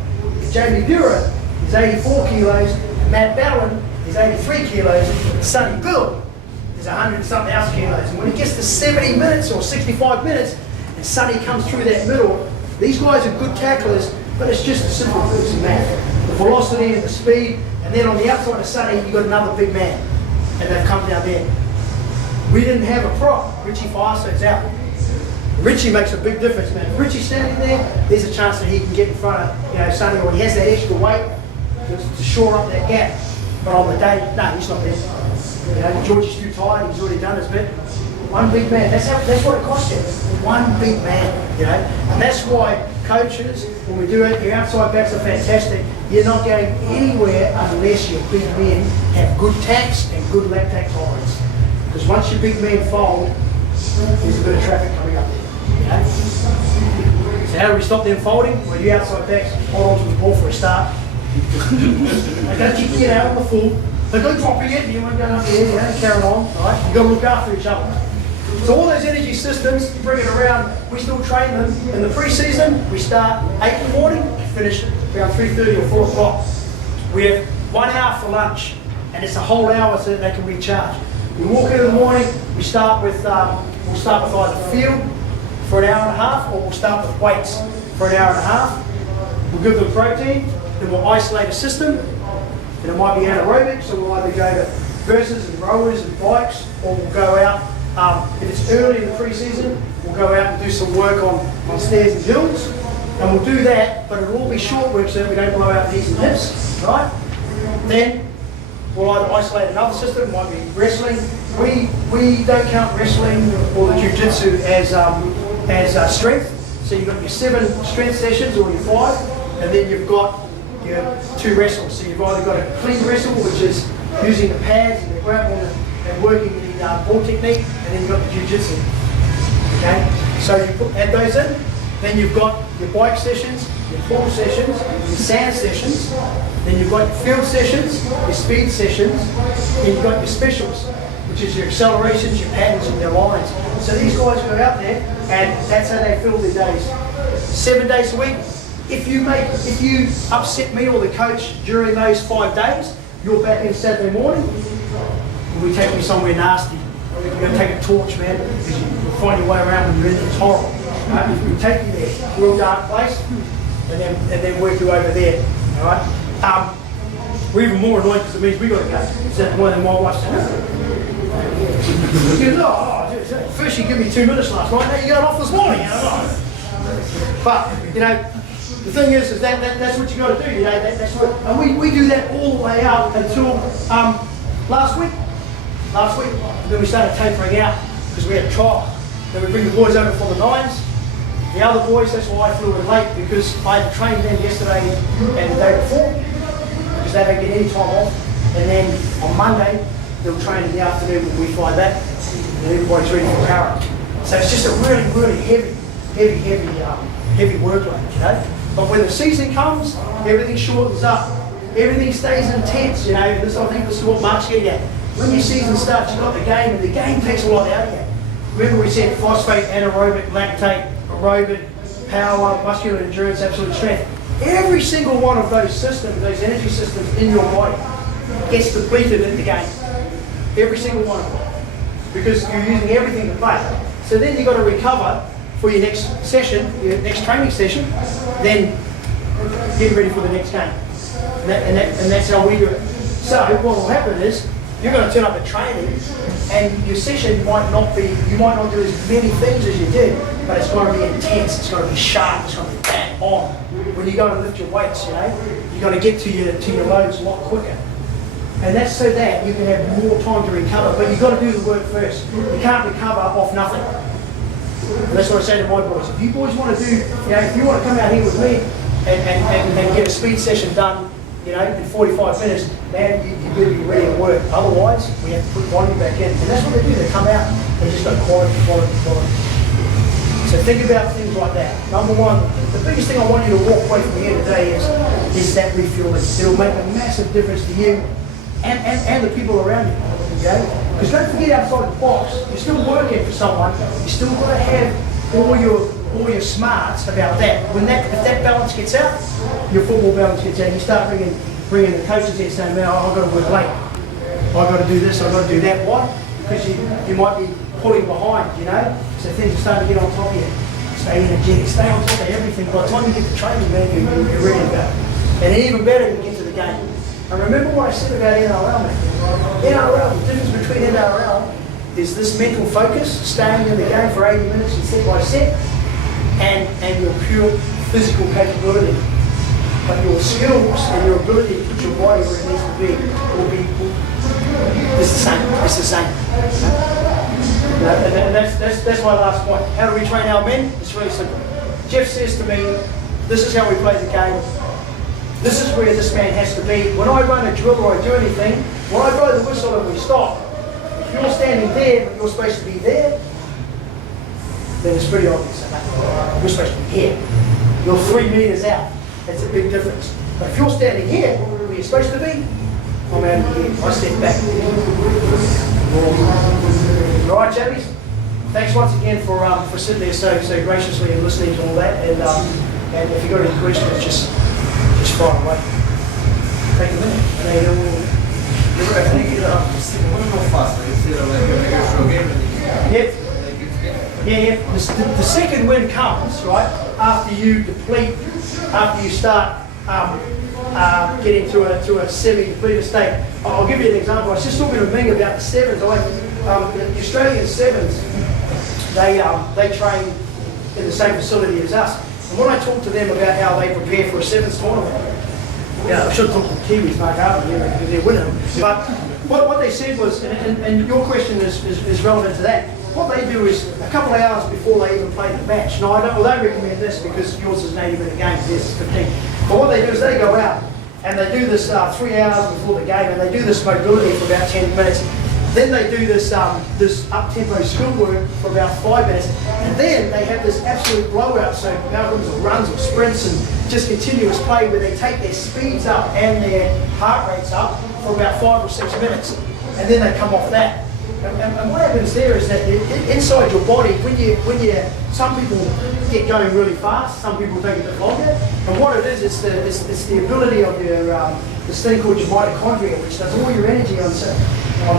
Jamie Buehler is 84 kilos. Matt Bellin is 83 kilos. And Sonny Bill is 100-something else kilos. And when he gets to 70 minutes or 65 minutes, and Sonny comes through that middle, these guys are good tacklers, but it's just a simple things in math. The velocity and the speed, and then on the outside of Sonny, you've got another big man. And they've come down there. We didn't have a prop. Richie Firestone's out. Richie makes a big difference, man. If Richie's standing there, there's a chance that he can get in front of, Sonny, or he has that extra weight to shore up that gap. But on the day, no, he's not there. Georgie's too tired, he's already done his bit. One big man, that's what it costs you. One big man, And that's why coaches, when we do it, your outside backs are fantastic. You're not going anywhere unless your big men have good tax and good lactate tolerance. Because once your big men fold, there's a bit of traffic coming up there. So how do we stop them folding? Well, you outside backs hold on to the ball for a start. They don't keep getting out on the full. They go dropping it and you won't go up there, carry on. Right? You've got to look after each other. So all those energy systems, you bring it around, we still train them. In the pre-season, we start 8 in the morning, finish around 3:30 or 4 o'clock. We have 1 hour for lunch, and it's a whole hour so that they can recharge. We walk in the morning, we start with either field for an hour and a half, or we'll start with weights for an hour and a half. We'll give them protein, then we'll isolate a system, and it might be anaerobic, so we'll either go to verses and rowers and bikes, or we'll go out. If it's early in the pre-season, we'll go out and do some work on stairs and hills, and we'll do that, but it'll all be short work so that we don't blow out knees and hips, right? Then we'll either isolate another system, it might be wrestling. We don't count wrestling or the jiu-jitsu as strength, so you've got your 7 strength sessions or your 5, and then you've got your 2 wrestles. So you've either got a clean wrestle, which is using the pads and the grapple and working the ball technique, and then you've got the jiu-jitsu. Okay? So you add those in, then you've got your bike sessions, your pool sessions, your sand sessions, then you've got your field sessions, your speed sessions, and you've got your specials, which is your accelerations, your patterns, and your lines. So these guys go out there, and that's how they fill their days. 7 days a week. If you upset me or the coach during those 5 days, you're back in Saturday morning, and we take you somewhere nasty. You're going to take a torch, man, because you'll find your way around when you're in there. It's horrible. Right? We take you there, real dark place, and then work you over there. All right? We're even more annoyed because it means we got to go. So more than my wife said, first you give me 2 minutes last night, now you're going off this morning. But, the thing is that's what you got to do. That's what, and we do that all the way up until last week. And then we started tapering out because we had a trial. Then we bring the boys over for the 9s. The other boys, that's why I flew in late, because I had trained them yesterday and the day before, because they don't get any time off. And then on Monday, they'll train in the afternoon when we fly back, and everybody's ready for power. So it's just a really, really heavy workload, But when the season comes, everything shortens up. Everything stays intense, and this, I think this is what Mark's getting at. When your season starts, you've got the game, and the game takes a lot out of you. Remember we said phosphate, anaerobic, lactate, aerobic, power, muscular endurance, absolute strength. Every single one of those systems, those energy systems in your body, gets depleted in the game. Every single one of them. Because you're using everything to play. So then you've got to recover for your next session, your next training session, then get ready for the next game. And that's how we do it. So what will happen is, you're going to turn up at training, and your session might not be, you might not do as many things as you did, but it's going to be intense, it's going to be sharp, it's going to be bang on. When you go and lift your weights, you know, you're going to get to your loads a lot quicker. And that's so that you can have more time to recover, but you've got to do the work first. You can't recover off nothing. And that's what I say to my boys. If you boys want to do, you know, if you want to come out here with me and get a speed session done, you know, in 45 minutes, man, you better be ready to work. Otherwise, we have to put volume back in. And that's what they do. They come out and just go quality. So think about things like that. Number one, the biggest thing I want you to walk away from here today is that refueling. It'll make a massive difference to you and the people around you. Okay? Because don't forget, outside the box, you're still working for someone. You still got to have all your smarts about that. If that balance gets out, your football balance gets out. You start bringing the coaches in saying, "Man, I've got to work late. I've got to do this. I've got to do that." Why? Because you might be pulling behind. You know, so things are starting to get on top of you. Stay energetic. Stay on top of everything. By the time you get to training, man, you're ready to go. And even better, you get to the game. And remember what I said about NRL, man. NRL, the difference between NRL is this mental focus, staying in the game for 80 minutes and set by set, and your pure physical capability. But your skills and your ability to put your body where it needs to be will be it's the same. It's the same. And that's my last point. How do we train our men? It's really simple. Jeff says to me, this is how we play the game. This is where this man has to be. When I run a drill or I do anything, when I blow the whistle and we stop, if you're standing there but you're supposed to be there, then it's pretty obvious. You're supposed to be here. You're 3 meters out. That's a big difference. But if you're standing here where you're supposed to be, I'm out of here. I step back. All right, Chappies? Thanks once again for sitting there so graciously and listening to all that. And if you've got any questions, just fire away. Take a minute. Yeah. The second win comes, right, after you deplete, after you start getting to a semi-depleted state. I'll give you an example. I was just talking to Ming about the sevens. The Australian sevens, they train in the same facility as us. And when I talk to them about how they prepare for a sevens tournament, yeah, I should talk to the Kiwis, Mark Harvey, because they're winning. But what they said was, and your question is relevant to that, what they do is a couple of hours before they even play the match. Now, I don't recommend this because yours is an 80-minute game, theirs is 15. But what they do is they go out and they do this 3 hours before the game, and they do this mobility for about 10 minutes. Then they do this up-tempo skill work for about 5 minutes, and then they have this absolute blowout, so Malcolms or runs or sprints and just continuous play where they take their speeds up and their heart rates up for about 5 or 6 minutes, and then they come off that. And what happens there is that inside your body, when you some people get going really fast, some people take a bit longer, and what it is, it's the ability of your this thing called your mitochondria, which does all your energy on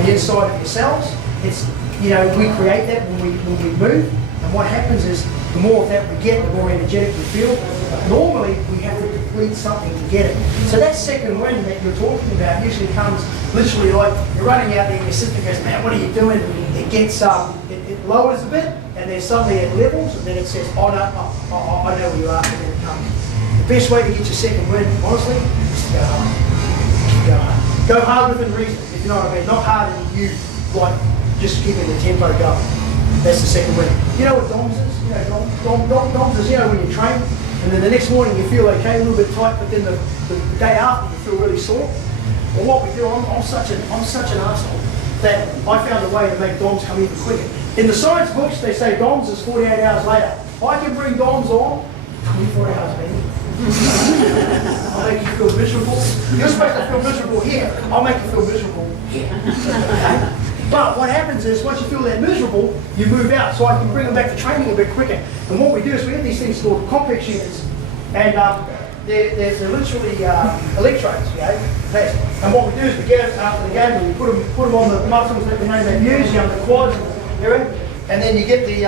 the inside of your cells. It's, you know, we create that when we move, and what happens is the more of that we get, the more energetic we feel. But normally we have to deplete something to get it. So that second win that you're talking about usually comes literally like you're running out there and your sister goes, "Man, what are you doing?" It gets it lowers a bit, and then suddenly it levels, and then it says, "Oh no, I know where you are," and then it comes. The best way to get your second win, honestly, is to go hard. Go hard. Go hard within reason, if you know what I mean. Not harder than you, like just keeping the tempo going. That's the second win. You know what DOMS is? You know, DOMS is, you know, when you train, and then the next morning you feel okay, a little bit tight, but then the day after you feel really sore. Well, what we do, I'm such an arsehole that I found a way to make DOMS come even quicker. In the science books, they say DOMS is 48 hours later. I can bring DOMS on 24 hours, baby. I'll make you feel miserable. You're supposed to feel miserable here. I'll make you feel miserable here. Okay? But what happens is, once you feel that miserable, you move out, so I can bring them back to training a bit quicker. And what we do is we have these things called complex units, and they're literally electrodes, okay? And what we do is we get after the game and we put them on the muscles that we know they use, you know, the quads and the area, and then you get the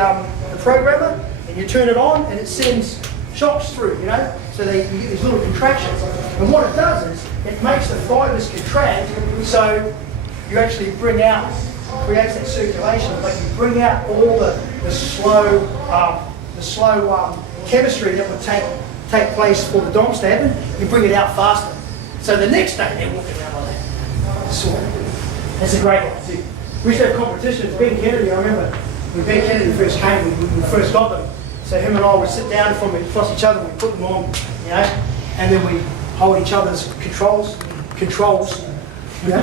programmer and you turn it on and it sends shocks through, you know? So you get these little contractions. And what it does is it makes the fibers contract, so you actually bring out, creates that circulation, but you bring out all the slow chemistry that would take place for the DOMs to happen. You bring it out faster. So the next day they're walking around like that. So that's a great one too. We used to have competitions. Ben Kennedy, I remember when Ben Kennedy first came, we first got them. So him and I would sit down across each other, we put them on, you know, and then we hold each other's controls, you know.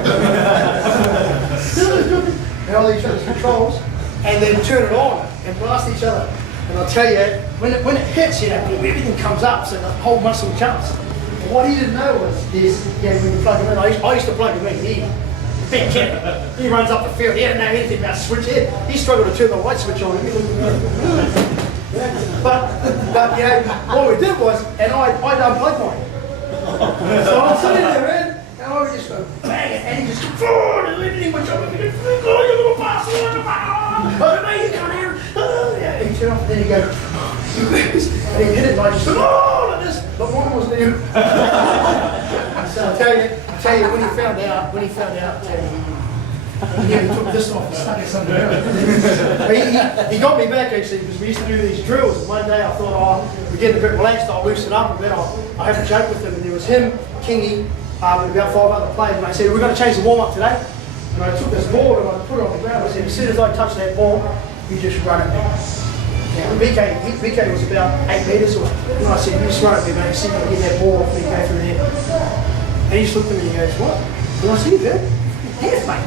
And hold each other's controls, and then turn it on and blast each other. And I'll tell you, when it hits, you know, everything comes up, so the whole muscle jumps. What he didn't know was this, yeah, when you plug him in, I used to plug him in. Ben Kennedy, he runs up the field, he didn't know anything about switch. He struggled to turn the light switch on. But you know, what we did was, and I'd unplug mine. So I'm sitting there, man, and I would just go bang it, and he just goes, and everything would jump up, and oh, you little bastard, oh, no, you can't hear it. Yeah, and he turned off, and then he goes, and he hit it, and I just went, oh, like this, but one was there. So I tell you, when he found out, he took this off and stuck it somewhere else. He got me back actually because we used to do these drills. And one day I thought, oh, we're getting a bit relaxed, I'll loosen up a bit. I have a joke with him, and there was him, Kingy, and about 5 other players. And I said, we're going to change the warm up today. And I took this ball and I put it on the ground. I said, as soon as I touch that ball, you just run it back. Now, BK was about 8 metres, and I said, you just run it back, mate. See if I can get that ball off me, go through there. And he just looked at me and he goes, what? And I said, you good? Yes, mate.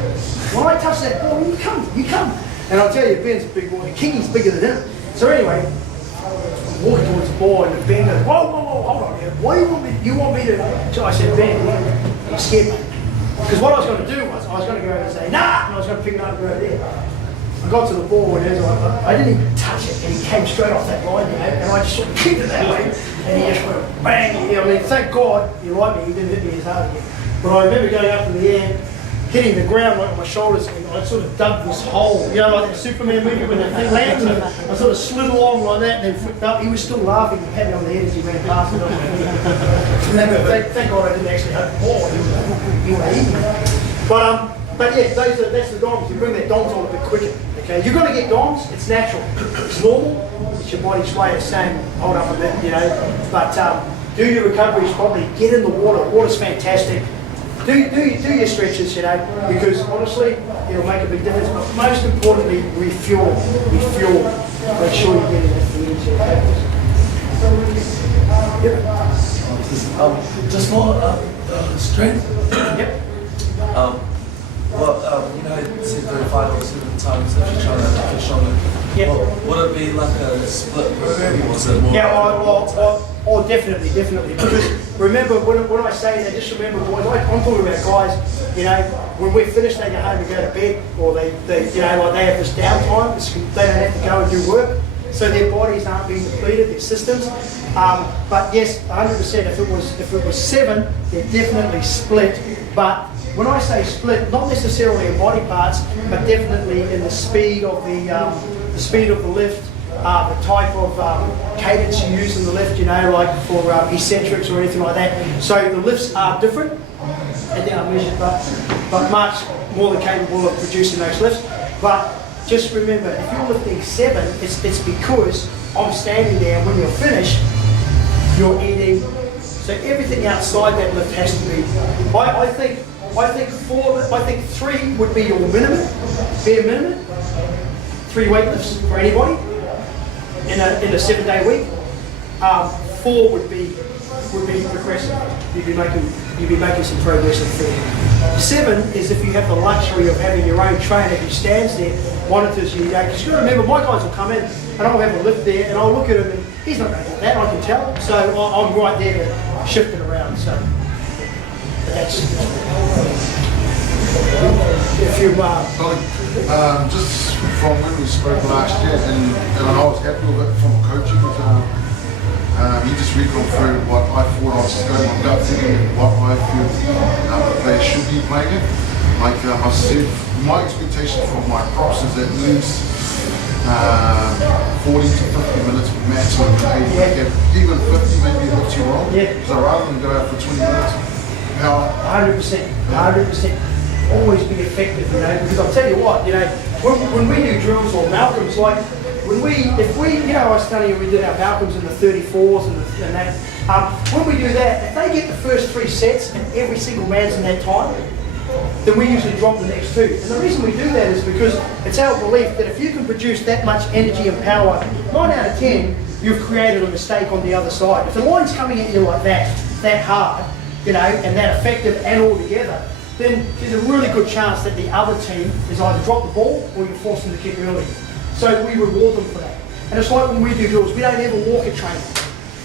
When I touch that ball, you come. And I'll tell you, Ben's a big boy. Kingy's bigger than him. So anyway, I'm walking towards the ball, and Ben goes, whoa, hold on here. Why do you want me to? So I said, Ben, you scared me. Because what I was going to do was, I was going to go over and say, nah, and I was going to pick it up and go over there. I got to the ball, and I didn't even touch it, and he came straight off that line, you know, and I just sort of kicked it that way, and he just went bang. I mean, thank God, you're right, me, he didn't hit me as hard again. But I remember going up in the air, hitting the ground like on my shoulders, and I sort of dug this hole, you know, like that Superman movie when the thing lands, and I sort of slid along like that, and then flipped up. He was still laughing and patting me on the head as he ran past it. Thank God I didn't actually hit the ball. He would have eaten me. But yeah, that's the DOMs. You bring that DOMs on a bit quicker. Okay, you're going to get DOMs. It's natural. It's normal. It's your body's way of saying, hold up a bit, you know. But do your recoveries properly. Get in the water. Water's fantastic. Do your stretches, you know, because honestly, it'll make a big difference. But most importantly, refuel. Make sure you're getting that food into your body. Yep. Just more strength. Yep. You know, it's very 5 or 7 times if you're trying to push on it. Yep. Would it be like a split program, or was it more? Yeah, definitely. Because remember, when I say that, just remember, boys, I'm talking about guys, you know, when we're finished, they go home and go to bed, or they you know, like they have this downtime, they don't have to go and do work, so their bodies aren't being depleted, their systems. But yes, 100%, if it was 7, they're definitely split. But when I say split, not necessarily in body parts, but definitely in the speed of the lift, the type of cadence you use in the lift, you know, like for eccentrics or anything like that. So the lifts are different, and they are measured, but much more than capable of producing those lifts. But just remember, if you're lifting 7, it's because I'm standing there, and when you're finished, you're eating. So everything outside that lift has to be. I think 3 would be your minimum, bare minimum. 3 weight lifts for anybody in a 7-day week. 4 would be progressive. You'd be making some progress in 4. 7 is if you have the luxury of having your own trainer who stands there, monitors you. Because you've got to remember, my guys will come in and I'll have a lift there, and I'll look at him and he's not going to get that. I can tell. So I'm right there to shift it around. So. That's if you just from when we spoke last year, and I was happy with it from coaching. He just reconfirmed what I thought. I was just going on gut feeling what I feel the players should be playing it. Like I said, my expectation from my props is at least 40 to 50 minutes maximum. Even 50 maybe a bit too long. Yeah. So rather than go out for 20 minutes. 100%. always be effective, you know, because I'll tell you what, you know, when we do drills or Malcolms, like, if we, you know, I was telling you we did our Malcolms in the 34s and that, when we do that, if they get the first 3 sets and every single man's in that time, then we usually drop the next 2. And the reason we do that is because it's our belief that if you can produce that much energy and power, 9 out of 10, you've created a mistake on the other side. If the line's coming at you like that hard, you know, and that effective and all together, then there's a really good chance that the other team is either drop the ball or you're forced them to kick early. So we reward them for that. And it's like when we do drills, we don't ever walk a trainer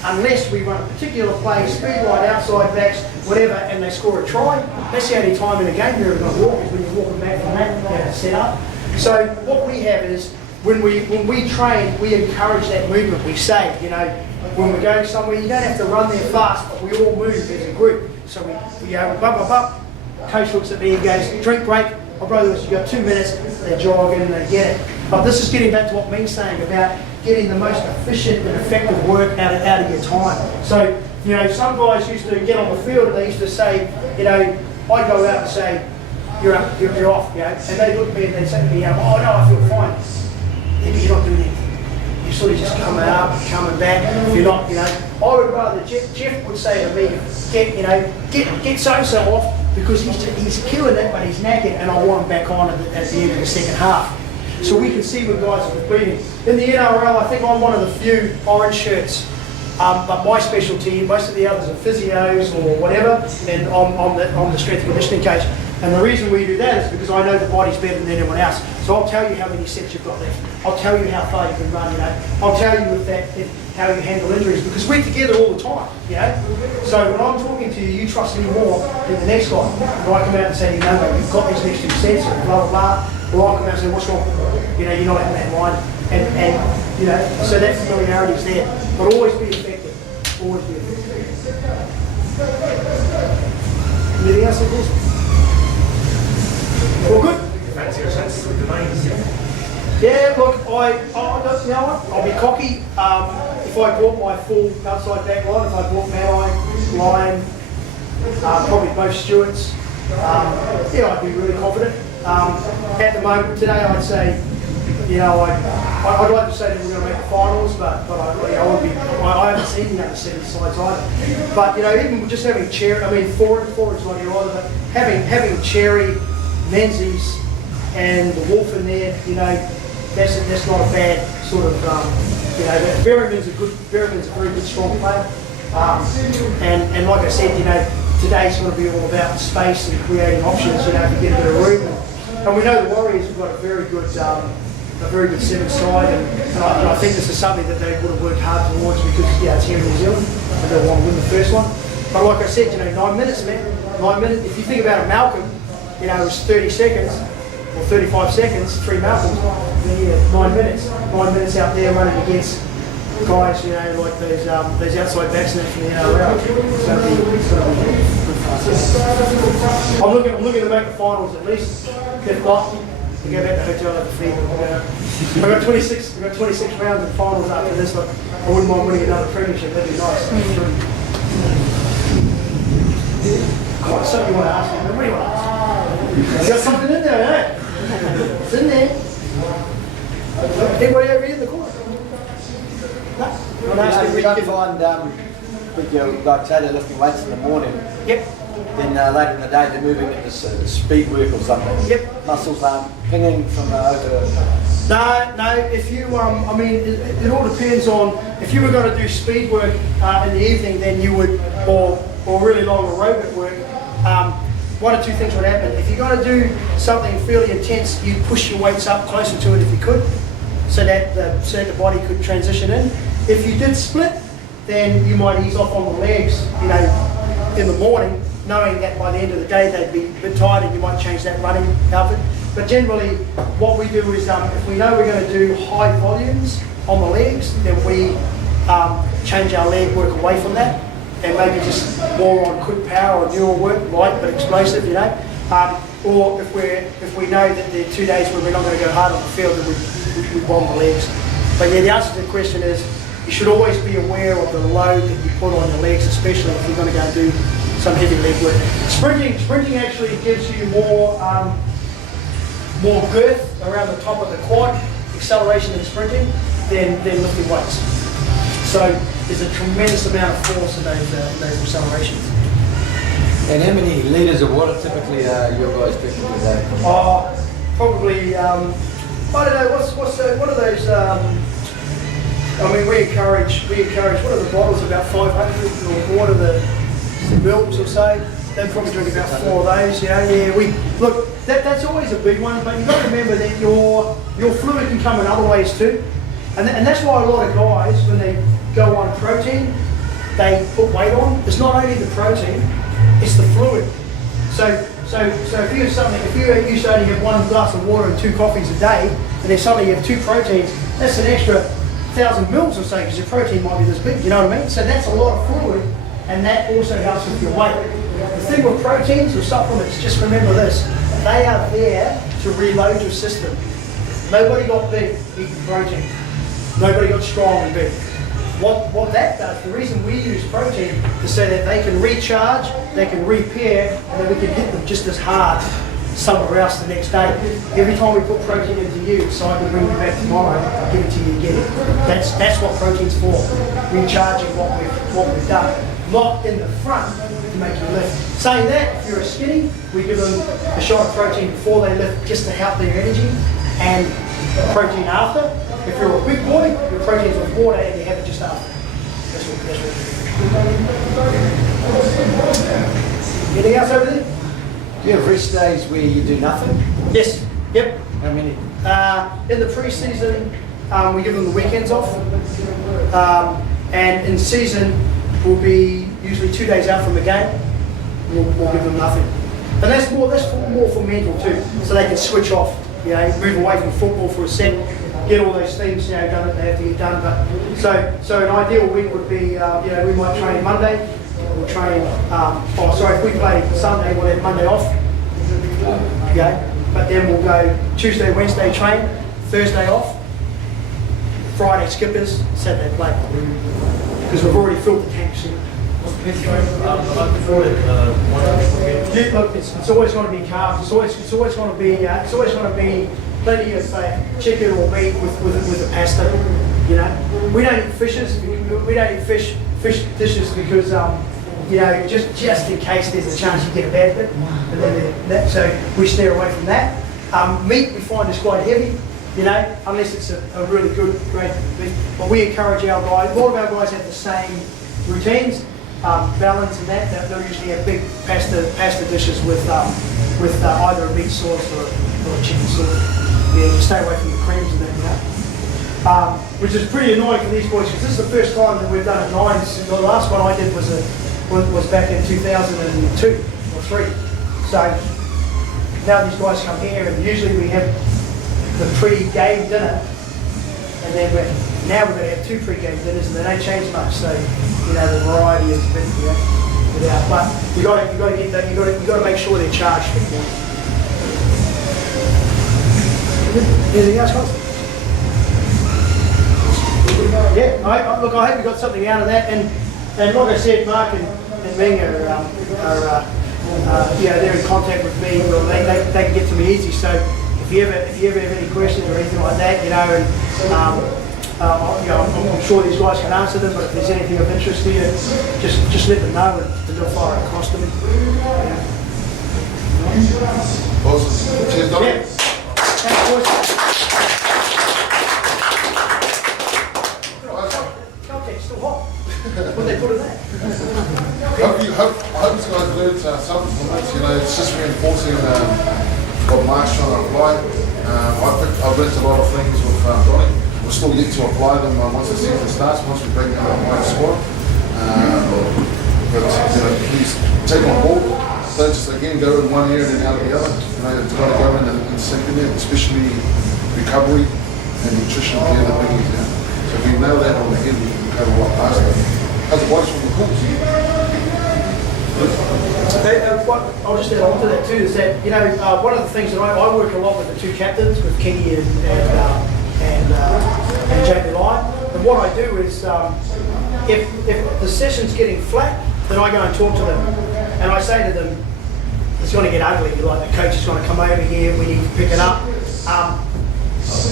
unless we run a particular play, speed line, outside backs, whatever, and they score a try. That's the only time in a game you're ever going to walk, is when you're walking back from that set up. So what we have is, when we train, we encourage that movement. We say, you know, when we're going somewhere, you don't have to run there fast, but we all move as a group. So we go, bump. Coach looks at me and goes, drink break. Oh, brother, you've got 2 minutes. They're jogging and they get it. But this is getting back to what Ming's saying about getting the most efficient and effective work out of your time. So, you know, some guys used to get on the field and they used to say, you know, I'd go out and say, you're up, you're off, you know, and they'd look at me and they'd say to me, oh no, I feel fine. Yeah, but you're not doing anything. You're sort of just coming up, coming back. If you're not, you know, I would rather, Jeff would say to me, get so-and-so off, because he's killing it, but he's knackered, and I want him back on at the end of the second half. So we can see when guys are depleting. In the NRL, I think I'm one of the few orange shirts, but my specialty, most of the others are physios or whatever, and I'm the strength and conditioning coach. And the reason we do that is because I know the body's better than anyone else. So I'll tell you how many sets you've got left. I'll tell you how far you can run, you know. I'll tell you how you handle injuries, because we're together all the time, you know. So when I'm talking to you, you trust me more than the next guy. When I come out and say, you know, you've got these next 2 sets, or blah, blah, blah, or I come out and say, what's wrong? You know, you're not in that line. And you know, so that familiarity is there. But always be effective. Always be effective. Anything else, of course? All good? Fancy your chances with the mains. Yeah, look, you know what? I'll be cocky. If I brought my full outside back line, if I brought Manai, Lyon, probably both Stewarts, yeah, I'd be really confident. At the moment, today, I'd say, you know, I'd like to say that we're going to make the finals, but I haven't seen the other 7 sides either. But, you know, even just having Cherry, I mean, forward's not here either, but having Cherry, Menzies, and the Wolf in there, you know, that's not a bad sort of, you know, Berriman's a very good, strong player. And like I said, you know, today's going to be all about space and creating options, you know, if you get a bit of room. And we know the Warriors have got a very good 7 side, and I think this is something that they would have worked hard towards, because, yeah, it's here in New Zealand, and they want to win the first one. But like I said, you know, 9 minutes, man. 9 minutes. If you think about a Malcolm, you know, it was 30 seconds or 35 seconds, 3 Malcolms. Yeah, 9 minutes. 9 minutes out there running against guys, you know, like those outside backs from the NRL. It's going to be good fun. I'm looking to make the finals at least. If not, we go back to the hotel at the feed. I've got 26 rounds of finals after this, but I wouldn't mind winning another premiership. That'd be nice. God, something you want to ask me? What do you want to ask? You got something in there, eh? It's in there. Anybody over here in the corner? No? You want to ask me? You don't find with your, like say they're lifting weights in the morning, Yep. then later in the day they're moving into speed work or something. Yep. Muscles aren't pinging from over. No. If you, I mean, it all depends on, if you were going to do speed work in the evening, then you would, or really long aerobic work, 1 or 2 things would happen. If you're going to do something fairly intense, you'd push your weights up closer to it if you could, so that the body could transition in. If you did split, then you might ease off on the legs, you know, in the morning, knowing that by the end of the day they'd be a bit tired, and you might change that running outfit. But generally, what we do is, if we know we're going to do high volumes on the legs, then we change our leg work away from that, and maybe just more on quick power or neural work, light but explosive, you know. Or if we know that there are 2 days where we're not going to go hard on the field, then we bomb the legs. But yeah, the answer to the question is, you should always be aware of the load that you put on your legs, especially if you're going to go and do some heavy leg work. Sprinting actually gives you more girth around the top of the quad, acceleration in sprinting, than lifting weights. So there's a tremendous amount of force in those accelerations. And how many litres of water typically are your guys drinking a day? Probably, I don't know, what are those, I mean, we encourage, what are the bottles, about 500, or what are the milks or so? They probably drink about 4 of those, you know. Yeah, look, that's always a big one, but you've got to remember that your fluid can come in other ways too. And that's why a lot of guys, when they go on protein, they put weight on. It's not only the protein, it's the fluid. So if you used to only have 1 glass of water and 2 coffees a day, and then suddenly you have 2 proteins, that's an extra 1,000 mils or so, because your protein might be this big, you know what I mean? So that's a lot of fluid, and that also helps with your weight. The thing with proteins or supplements, just remember this, they are there to reload your system. Nobody got big eating protein. Nobody got strong and big. What that does, the reason we use protein is so that they can recharge, they can repair, and then we can hit them just as hard somewhere else the next day. Every time we put protein into you, so I can bring you back tomorrow, I'll give it to you again. That's what protein's for, recharging what we've done. Not in the front to make you lift. Saying that, if you're a skinny, we give them a shot of protein before they lift just to help their energy, and protein after. If you're a big boy, your protein's with water and you have it just after. That's what we do. Anything else over there? Do you have rest days where you do nothing? Yes. Yep. How many? In the pre-season, we give them the weekends off. And in season, we'll be usually 2 days out from the game. We'll give them nothing. And that's more for mental too, so they can switch off. You know, move away from football for a sec, get all those things, you know, done that they have to get done. But so an ideal week would be, you know, we might train Monday. We'll train. If we play Sunday, we'll have Monday off. Okay, but then we'll go Tuesday, Wednesday train, Thursday off, Friday skippers, Saturday play. Because we've already filled the tanks. Look, it's always going to be carbs. It's always going to be plenty of chicken or meat with a pasta. You know, we don't eat fishes. We don't eat fish dishes because you know, just in case there's a chance you get a bad bit. And then so we steer away from that. Meat we find is quite heavy. You know, unless it's a really good, great beef. But we encourage our guys. A lot of our guys have the same routines. Balance and that they'll usually have big pasta dishes with either a meat sauce or a chicken sauce. Yeah, just stay away from the creams and that, you know. Which is pretty annoying for these boys because this is the first time that we've done it 9. The last one I did was back in 2002 or 3. So now these guys come here and usually we have the pre-game dinner, and then now we're going to have 2 pre-game dinners, and they don't change much. So you know the variety is a bit, you know, without. But you got to get that. You got to make sure they're charged for the morning. Anything else, guys? Yeah. Look, I hope you got something out of that, and like I said, Mark and Ming are you know, they're in contact with me. Well, they can get to me easy. So. If you ever have any questions or anything like that, you know, and you know, I'm sure these guys can answer them. But if there's anything of interest to you, just let them know and they'll fire it across to me. Awesome. Cheers, Donny. Yeah. Thanks, boys. Okay, it's still hot. What they put in that? I hope you guys learned something from this. You know, it's just reinforcing what Mark's trying to apply. I've learned a lot of things with Donny. We're still yet to apply them once the season starts, once we bring in our white squad. But you know, please take on board. Don't just again go in one area and out of the other. You know, you've got to go in and sink in there, especially recovery and nutrition are the biggies. Yeah. So if we know that on the head, we can cover a lot faster. How's the boys from the Cooks? I'll just add on to that too, is that, you know, one of the things that I work a lot with the 2 captains, with Kenny and Jamie Lyon, and what I do is, if the session's getting flat, then I go and talk to them. And I say to them, it's going to get ugly. Like the coach is going to come over here. We need to pick it up.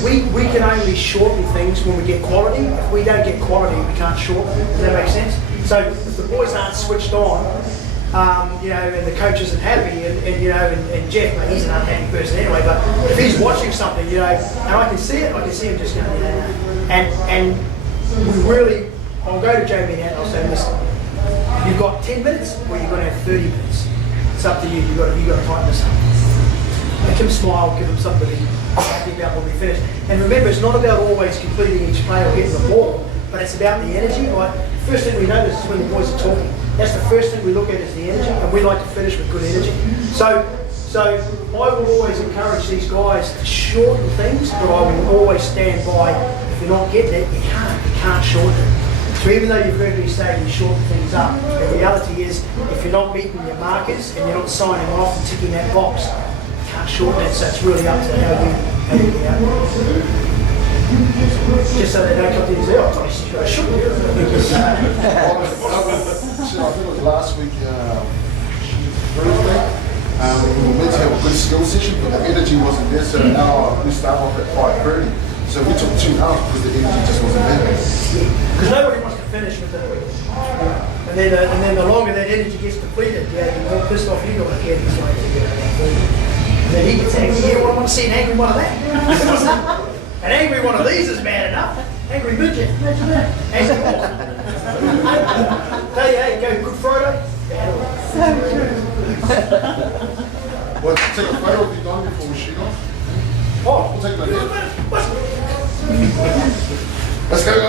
We can only shorten things when we get quality. If we don't get quality, we can't shorten. Does that make sense? So if the boys aren't switched on, you know, and the coach isn't happy, and you know, and Jeff, mate, he's an unhappy person anyway. But if he's watching something, you know, and I can see it, I can see him just going, you know, and we really, I'll go to Jamie now and I'll say, listen, you've got 10 minutes, or you're going to have 30 minutes. It's up to you. You've got to tighten this up. Make him smile, give him something to be happy about when we finish. And remember, it's not about always completing each play or getting the ball, but it's about the energy. Right? First thing we notice is when the boys are talking. That's the first thing we look at is the energy, and we like to finish with good energy. So I will always encourage these guys to shorten things, but I will always stand by. If you're not getting it, you can't shorten it. So even though you've heard me say you shorten things up, the reality is if you're not meeting your markers and you're not signing off and ticking that box, you can't shorten it. So it's really up to how you get out. Just so they don't come to you and say, oh, you've got to shorten it. I think it was last week, Thursday. We were meant to have a good skill session, but the energy wasn't there. So now we start off at 5:30. So we took 2 hours because the energy just wasn't there. Because nobody wants to finish with it. And then the longer that energy gets depleted, yeah, the more pissed off you got to get. And then he gets angry. You want to see an angry one of that? An angry one of these is bad enough. Angry midget. Imagine that. Angry horse. Tell you, hey, go Good Friday. Well, take a photo of you done before we shoot off. Oh, We'll take it like that. what? Let's go, guys.